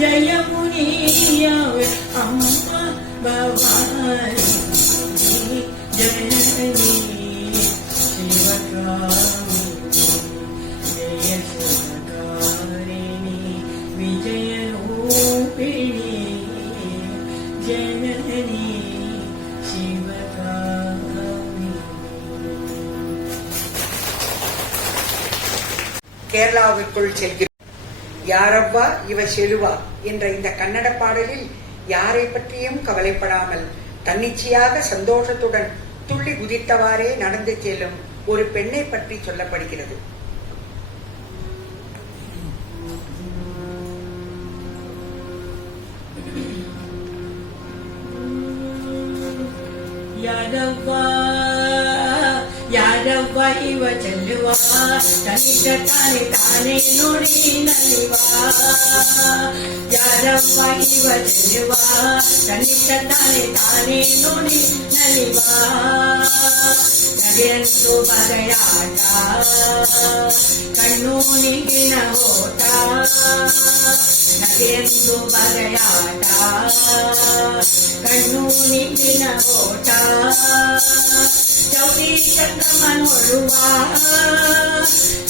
జయమునియవే అమ్మ భవాని జనని శివకామిని జయశివకారిణి విజయరూపిణి జనని శివకామిని. கேரளாவிற்குள் செல்கிறோம். யாரவ்வா இவ செலுவா என்ற இந்த கன்னட பாடலில் யாரை பற்றியும் கவலைப்படாமல் தன்னிச்சையாக சந்தோஷத்துடன் துள்ளி குதித்தவாறே நடந்து செல்லும் ஒரு பெண்ணை பற்றி சொல்லப்படுகிறது. ಯಾರವ್ವ ಇವ ಚೆಲ್ಲುವ ತನಿಷ ತಾನೆ ತಾನೇ ನೋಡಿ ನಲಿವ ಯಾರವ್ವ ಇವ ಚೆಲ್ಲುವ ತನಿಷ ತಾನೆ ತಾನೇ ನೋಡಿ ನಲಿವ ನಡೆಯಂದು ಬಗೆಯಾಟ ಕಣ್ಣು ನೀಗಿನ ಓಟ ನಡೆಯಂದು ಬಗೆಯಾಟ ಕಣ್ಣು ನೀಗಿನ ಓಟ ಚೌತಿ ಚಟಮನೊಳುವ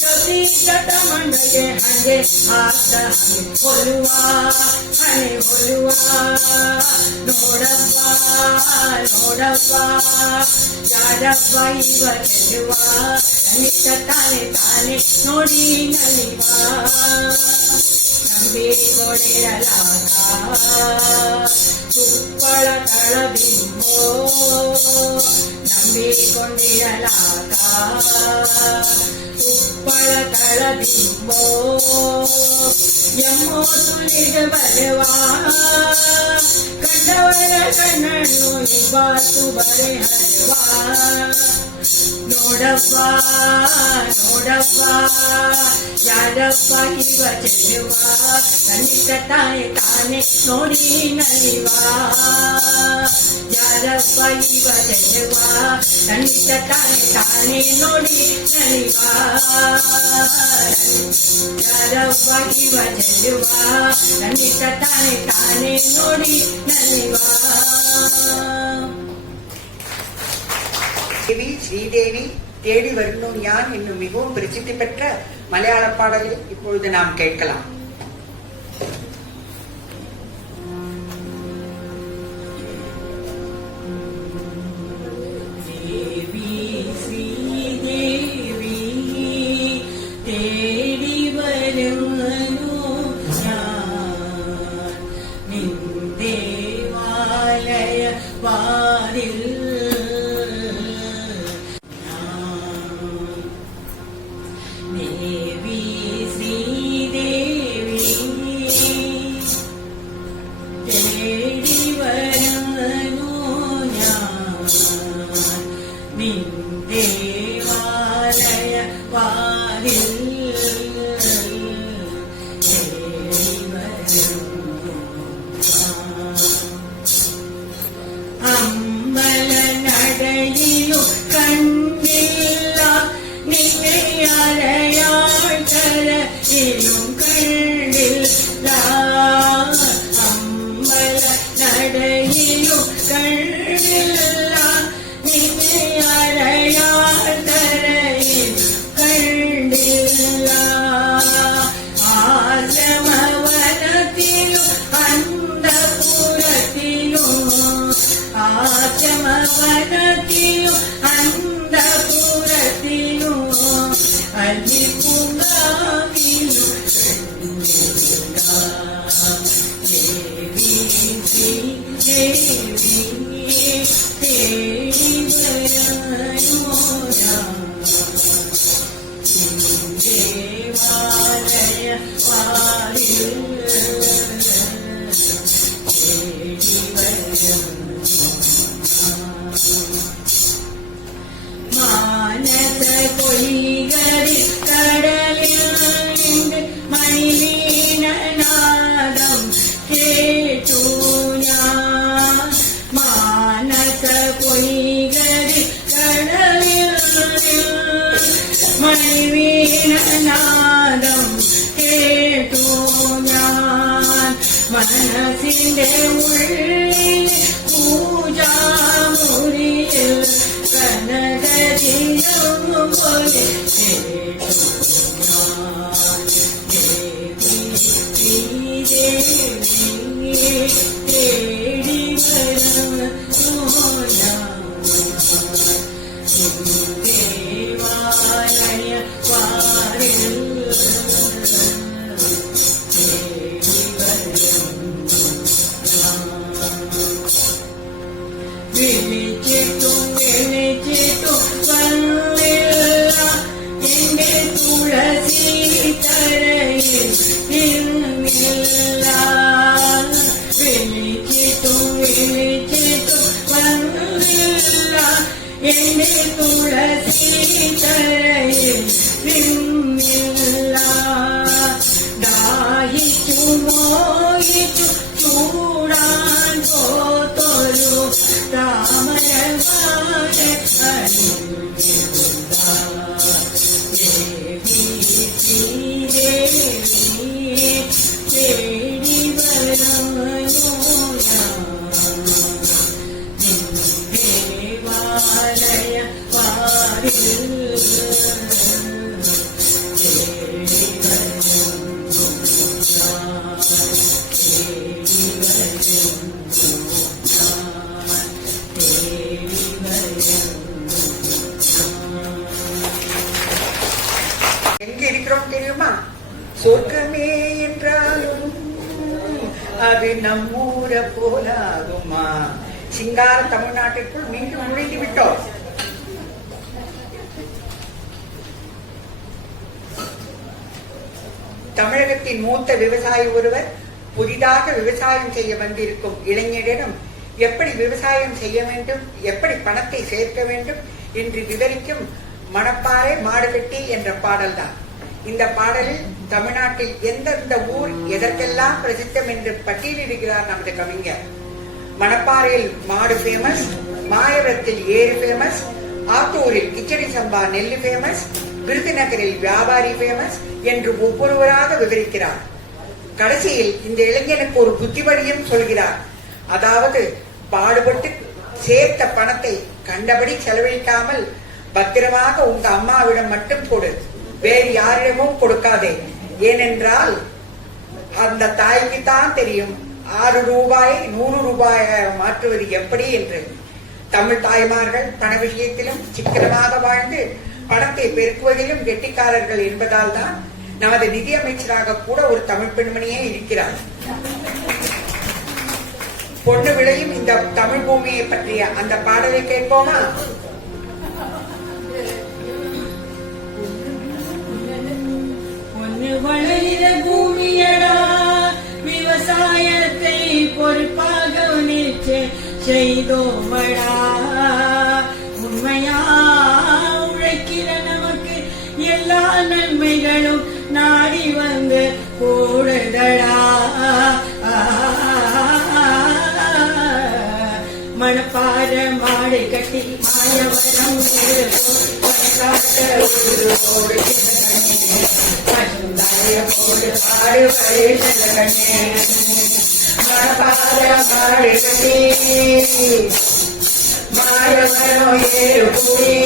ಚೌತಿ ಚಟಮಂಡಗೆ ಹಂಗೆ ಹಾದ ಹೊಲುವ ಹಣೆ ಹೊಲುವ ನೋಡವ್ವ ನೋಡವ್ವ ಯಾರವ್ವ ಇವ ಚೆಲುವ ತನಿಷ ತಾನೆ ತಾನೆ ನೋಡಿ ನಲಿವ ನಂಬಿ ಕೊಡೆಯಲಾಗ ತುಪ್ಪಳ ತಳಬಿಂಬೋ ನಂಬಿಕೊಂಡಿರಲಾಗ ತುಪ್ಪಳ ತಳಬಿಂಬೋ ಎಮ್ಮೋ ತುಳಿದ ಬಲವಾ ಕಂಡವರ ಕಣ್ಣನ್ನು ಇಬ್ಬಾತು ಬರೆ ಹರವಾ ನೋಡವ್ವ ನೋಡವ್ವ ಯಾರವ್ವ ಇವ ಚೆಲುವ ತನಿಷ ತಾನೆ ತಾನೆ ನೋಡಿ ನಲಿವ ಯಾರವ್ವ ಇವ ಚೆಲುವ ತನಿಷ ತಾನೆ ತಾನೆ ನೋಡಿ ನಲಿವ ಯಾರವ್ವ ಇವ ಚೆಲುವ ತನಿಷ ತಾನೆ ತಾನೆ ನೋಡಿ ನಲಿವ. தேவி ஸ்ரீதேவி தேடி வருணும் யான் என்னும் மிகவும் பிரசித்தி பெற்ற மலையாள பாடலை இப்பொழுது நாம் கேட்கலாம். தேவி ஸ்ரீதேவி தேடி வருவனோ யான் நின் தேவாலய வாரில் தேவி ஸ்ரீதேவி தேடி வருவனோ யான் நின் தேவாலய வாரில் தேடி வருவனோ അമ്പല നടയിലും കണ്ടില്ല നിന്നെ അരയാൾ കരയിലും കണ്ടില്ല അമ്പല നടയിലും കണ്ടില്ല നിന്നെ അരയാൾ കരയിലും കണ്ടില്ല ആശ്രമവനത്തിലും അന്തപുരത്തിലും ആശ്രമവനത്തിലും അന്തപുരത്തിലും അല്ലിപ്പുങ്കാവിലും ദേവി ശ്രീദേവി തേടി വരാനോ ദേവാലയ വാരിൽ തേടി വരാനോ മാനസ കൊയ്കളിൽ കടലിൽ മണിവീണനാദം കേട്ടു ഞാൻ മാനസ കൊയ്കളിൽ കടലിൽ உள்ளில் பூஜா முறியில் கனகதினம் ஒளி தேடி வரும் தேவாலய வாரில் விழிச்சிட்டும் வந்தில்ல எங்கே துளசி தரையில் நின்னில்ல விழிச்சிட்டும் வந்தில்ல எங்கே துளசி தரையில் நின்னில்ல ദാഹിച്ചു മോഹിച്ചു ചൂടാൻ പോത്തൊരു താമരമാരെ തേടി വരായോ ദേവാലയ പാരിൽ எங்க இருக்கிறோம் தெரியுமா? சொர்க்கமே என்றாலும் அது நம்மூர போலாகுமா? சிங்கார தமிழ்நாட்டிற்குள் மீண்டும் நுழைந்து விட்டோம். தமிழகத்தின் மூத்த விவசாயி ஒருவர் புதிதாக விவசாயம் செய்ய வந்திருக்கும் இளைஞரிடம் எப்படி விவசாயம் செய்ய வேண்டும், எப்படி பணத்தை சேர்க்க வேண்டும் என்று விவரிக்கும் மணப்பாறை மாடுகட்டி என்ற பாடல்தான். இந்த பாடலில் தமிழ்நாட்டில் எந்தெந்த ஊர் எதற்கெல்லாம் பிரசித்தம் என்று பட்டியலிடுகிறார் நமது கவிஞர். மணப்பாறையில் மாடு ஃபேமஸ், மாயவரத்தில் ஏறு ஃபேமஸ், ஆத்தூரில் கிச்சடி சம்பா நெல்லு ஃபேமஸ், விருதுநகரில் வியாபாரி ஃபேமஸ் என்று ஒவ்வொருவராக விவரிக்கிறார். கடைசியில் இந்த இளைஞனுக்கு ஒரு புத்திமதியும் சொல்கிறார். அதாவது பாடுபட்டு சேர்த்த பணத்தை கண்டபடி செலவழிக்காமல் பத்திரமாக உங்க அம்மாவிடம் மட்டும் கொடு, வேறு யாரிடமும் கொடுக்காதே. ஏனென்றால் அந்த தாய்க்கு தான் தெரியும் 6 ரூபாயை 100 ரூபாயாக மாற்றுவது எப்படி என்று. தமிழ் தாய்மார்கள் பண விஷயத்திலும் சிக்கனமாக வாழ்ந்து பணத்தை பெருக்குவதிலும் கெட்டிக்காரர்கள் என்பதால் தான் நமது நிதி அமைச்சராக கூட ஒரு தமிழ் பெண்மணியே இருக்கிறார். பொண்ணு விளையும் இந்த தமிழ் பூமியை பற்றிய அந்த பாடலை கேட்போமா? பொண்ணு வளைகிற பூமியடா, விவசாயத்தை பொறுப்பாக செய்தோமடா. உண்மையா உழைக்கிற நமக்கு எல்லா நன்மைகளும் நாடி வந்து கூடுதடா. மணப்பாற மாடு கட்டி மாயவரம் போடு பாடு மணப்பாற மாடு கட்டி மாயவரம் ஏறு கூடி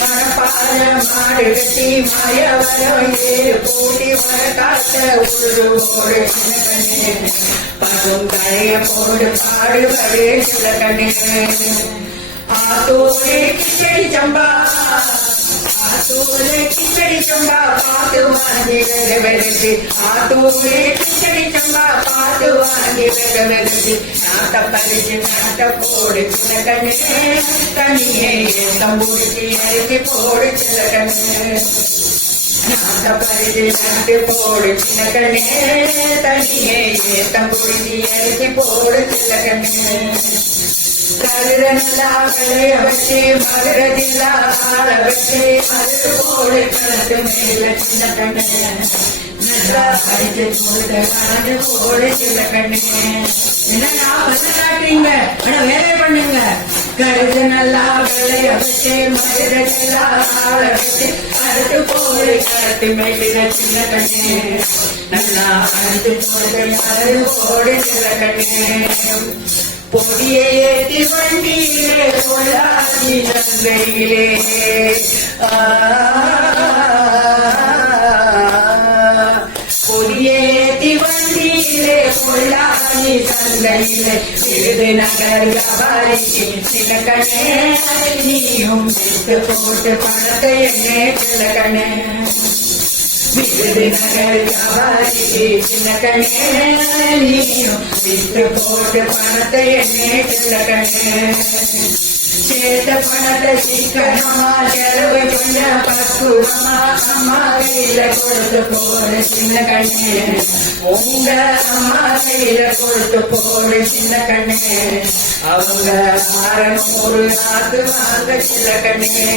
மணப்பாற மாடு கட்டி மாயவரம் ஏறு கூடி வளர்க்காட்ட உள்ளோடு பசுங்களைய போடு பாடுபடு சில கண்ணு. ஆத்தூரே கிச்சடி சம்பா, ஆத்தூரே கிச்சடி சம்பா பாத்து வாங்கி வெறுவெடுத்து, ஆத்தூரே கிச்சடி சம்பா பாத்து வாங்கி வெறுவெடுத்து, நாட்ட பறிச்சு நாட்ட போடு சில கண்ணு. தனியே தம்புடிச்சு அரிசி போடு சில கண்ணு. நாட்ட பறிச்சு நாட்டு போடு சில கண்ணு. தனியே தம்புடிச்சு அரிசி போடு சில கண்ணு. கருதனல்லா கலைய வச்சு மதுரதில்லா ஆள வச்சு மது போடு கலத்து மேல சின்ன கண்ணு. நல்லா படிச்சு போடு கலந்து போடு சின்ன கண்ணு. என்னன்னா பசங்க காட்டுறீங்க, ஆனா வேலை பண்ணுங்க. கருது நல்லா வெள்ளைய வச்சு மதுரெல்லாம் ஆள வச்சு அறுத்து போடு கருத்து மேலிட சின்ன கண்ணே நல்லா அறுத்து போடு மறு போடு சின்ன கண்ணே பொடியை ஏற்றி வண்டியிலே கொள்ளாதி நங்கையிலே பொடியேற்றி வண்டியிலே கொள்ளாதி சந்தையிலே விருது நகர் வியாபாரிக்கு சில கண்ணே நீயும் விட்டு போட்டு பணத்தை என்னே சில கண்ணே விருது நகர் வியாபாரிக்கு சில கண்ணே நீயும் விட்டு போட்டு பணத்தை என்னே சில கண்ணே சேத்த பணத்தை சிக்கனமா செலவு பண்ண பக்குவமா அம்மா கையில கொடுத்து போடு சின்ன கண்ணே உங்க அம்மா கையில கொடுத்து போடு சின்ன கண்ணே அவங்க 600 ஆடு வாங்க சின்ன கண்ணே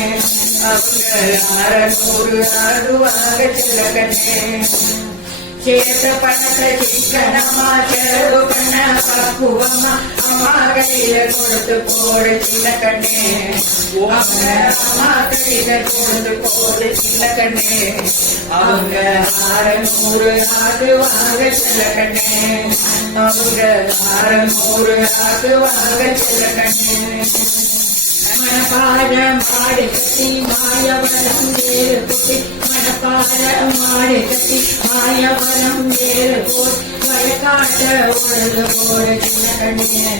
அவங்க 600 ஆடு வாங்க சின்ன கண்ணே சேத்த பணத்தை சிக்கனமா செலவு பண்ண பக்குவமா அம்மா கையில கொடுத்து போடு சின்ன கண்ணே அவங்க அம்மா கையில கொடுத்து போடு சின்ன கண்ணே அவங்க 600 ஆடு வாங்க சின்ன கண்ணே அவங்க 600 ஆடு வாங்க சின்ன கண்ணே மனப்பாடம் மாடு கட்டி மாயவனம் வேறு குட்டி மனப்பாடம் மாடு கட்டி மாயவனம் வேறு போய் வயக்காட்ட உழுது போடு சின்ன கண்ணே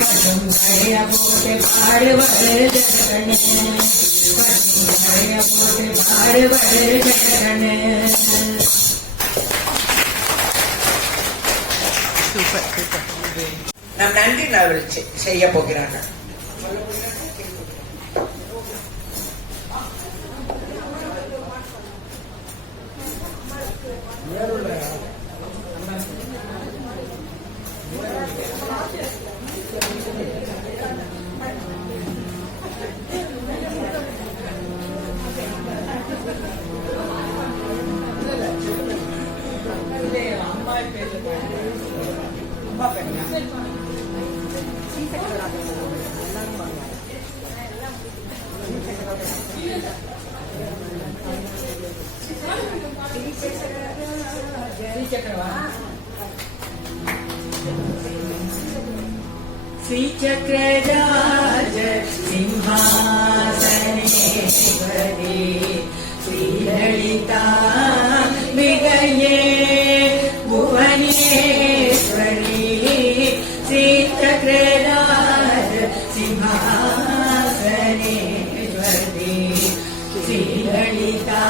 கடும் கழைய போட்டு பாடுவது ஜனகண்ணே கடும் கழைய போட்டு பாடுவது ஜனகண்ணே நம் நன்றி நாவல் செய்ய போகிறார்கள். श्रीचक्रराज सिंहासनेश्वरी श्रीललिता विगये भुवनेश्वरी श्रीचक्रराज सिंहासनेश्वरी श्रीललिता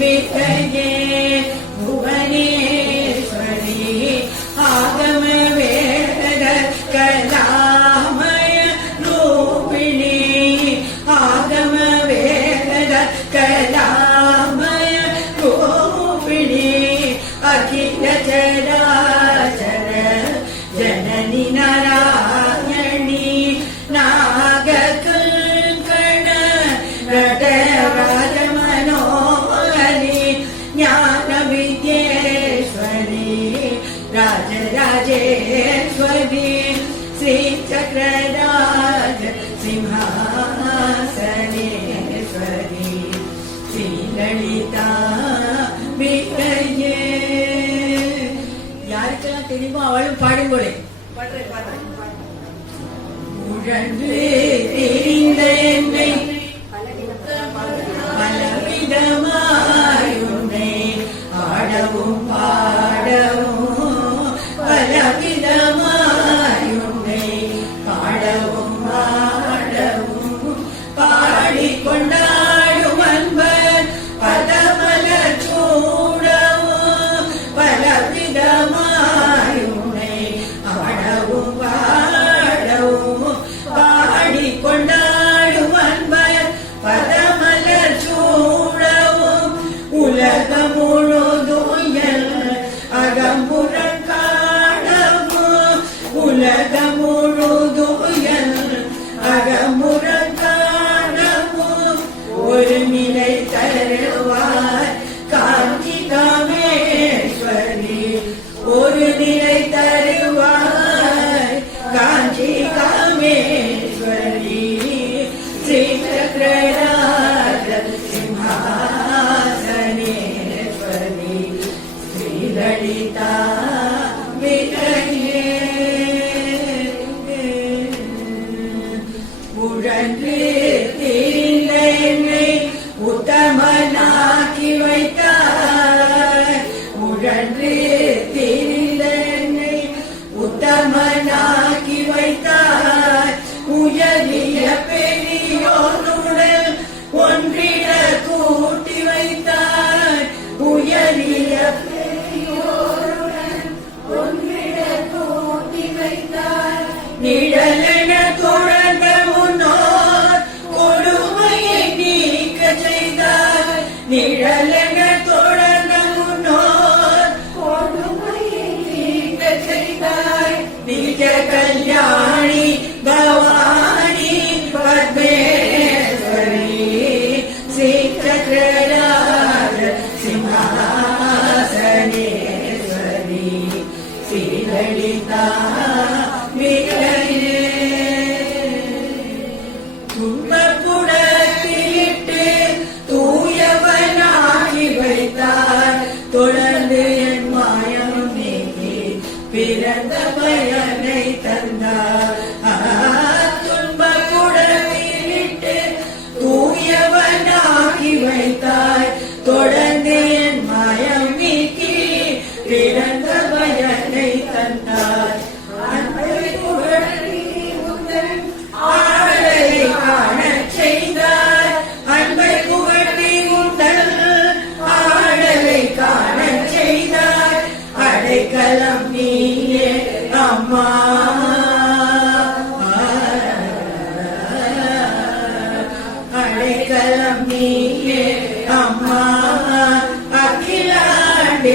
विगये भुवनेश्वरी आगम कलामय रूपिणी आगम वेद कलामय रूपिणी अखिल चराचर जननी नारायणी नागकंकण नटराज मनोहरी ज्ञान विद्येश्वरी राजराजेश्वरी श्रीचक्रराज सिंहासनेश्वरी श्रीललिता विगये யாருக்கெல்லாம் தெரியுமோ அவளும் பாடும்போலே உழன்று தெரிந்த என்னை பலவிதமாய் உன்னை ஆடவும் பாடவும் பலவிதமாய் உன்னை பாடவும் ஆடவும் பாடிக்கொண்டாடும் அன்பர் பதமல சூடவும் பலவிதமாய் உன்னை ஆடவும் பாடவும் பாடிக்கொண்டாடும் அன்பர் பதமல சூடவும் உலகம் முழுதுயல் அகம்புறம் காணவும் உலகம் முழுதுயல் அகம்புறம் காணவும் ஒரு நிலை தருவார் காஞ்சி காமேஸ்வரி ஒரு நிலை தருவார் காஞ்சி காமேஸ்வரி श्रीचक्रराज सिंहासनेश्वरी श्रीललिता विजये உழன்று தீர்ந்தென்னை உத்தமனாக்கி வைத்தாய் உழன்று தீர்ந்தென்னை உத்தமனாக்கி வைத்தாய் உயரிய பெரியோனுடன் ஒன்றிட கூட்டி வைத்தாய் உயரிய பெரியோருடன் ஒன்றிட கூட்டி வைத்தாய் நிழலென தொடர்ந்த முன்னோர் கொடுமையை நீக்க செய்தாய் நிழலென தொடர்ந்த முன்னோர் கொடுமையை நீக்க செய்தாய் நிஜ கல்யாணி பவானி பத்மேஸ்வரி ஸ்ரீசக்கரராஜ சிம்ஹாசனேஸ்வரி ஸ்ரீலலிதா துன்பக்குடத்திலிட்டு தூயவனாகி வைத்தார் தொடர்ந்து என் மாயம் நீக்கி பிறந்த பயனை தந்தார் துன்பக்குடத்திலிட்டு தூயவனாகி வைத்தார் தொடர்ந்து என் மாயம் நீக்கி பிறந்த பயனை தந்தார் ஆடலை காணச் செய்தார் அன்பை புகட்டி உண்டல் ஆடலை காணச் செய்தார் அடைக்கலம் நீயே அம்மா அடைக்கலம் நீயே அம்மா அகிலாண்டேஸ்வரி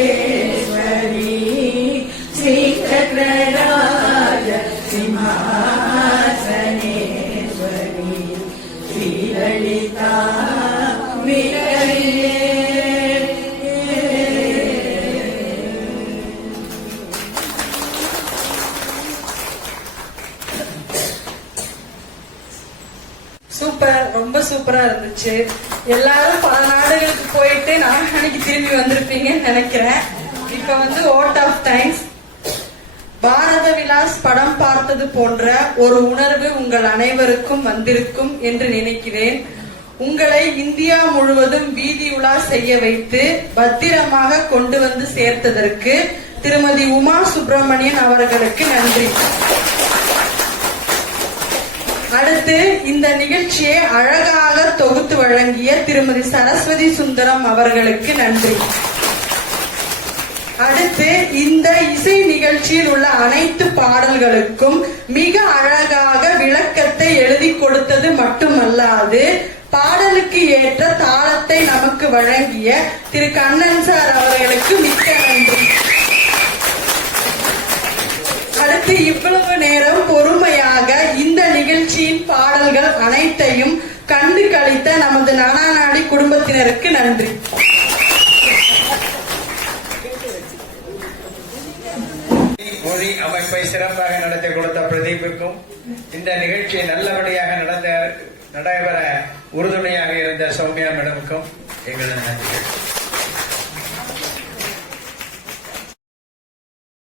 ஸ்ரீசக்கரராஜ சிம்ஹாசனேஸ்வரி ஸ்ரீலலிதா விஜயே சூப்பர், ரொம்ப சூப்பரா இருந்துச்சு. எல்லாரும் பல நாடுகளுக்கு போயிட்டு நாளைக்கு திரும்பி வந்திருப்பீங்கன்னு நினைக்கிறேன். இப்ப வந்து அவுட் ஆஃப் டைம்ஸ் பாரத விலாஸ் படம் பார்த்தது போன்ற ஒரு உணர்வு உங்கள் அனைவருக்கும் வந்திருக்கும் என்று நினைக்கிறேன். உங்களை இந்தியா முழுவதும் வீதி உலா செய்ய வைத்து பத்திரமாக கொண்டு வந்து சேர்த்ததற்கு திருமதி உமா சுப்பிரமணியன் அவர்களுக்கு நன்றி. அடுத்து இந்த நிகழ்ச்சியை அழகாக தொகுத்து வழங்கிய திருமதி சரஸ்வதி சுந்தரம் அவர்களுக்கு நன்றி. அடுத்து இந்த இசை நிகழ்ச்சியில் உள்ள அனைத்து பாடல்களுக்கும் மிக அழகாக விளக்கத்தை எழுதி கொடுத்தது மட்டுமல்லாது பாடலுக்கு ஏற்ற தாளத்தை நமக்கு வழங்கிய திரு கண்ணன் சார் அவர்களுக்கு மிக்க நன்றி. அடுத்து இவ்வளவு நேரம் பொறுமையாக இந்த நிகழ்ச்சியின் பாடல்கள் அனைத்தையும் கண்டு களித்த நமது நானாநாடி குடும்பத்தினருக்கு நன்றி. மொழி அமைப்பை சிறப்பாக நடத்தி கொடுத்த பிரதீப்புக்கும் இந்த நிகழ்ச்சி நல்லபடியாக நடைபெற உறுதுணையாக இருந்த சௌமியா மேடமுக்கும் எங்களது நன்றி.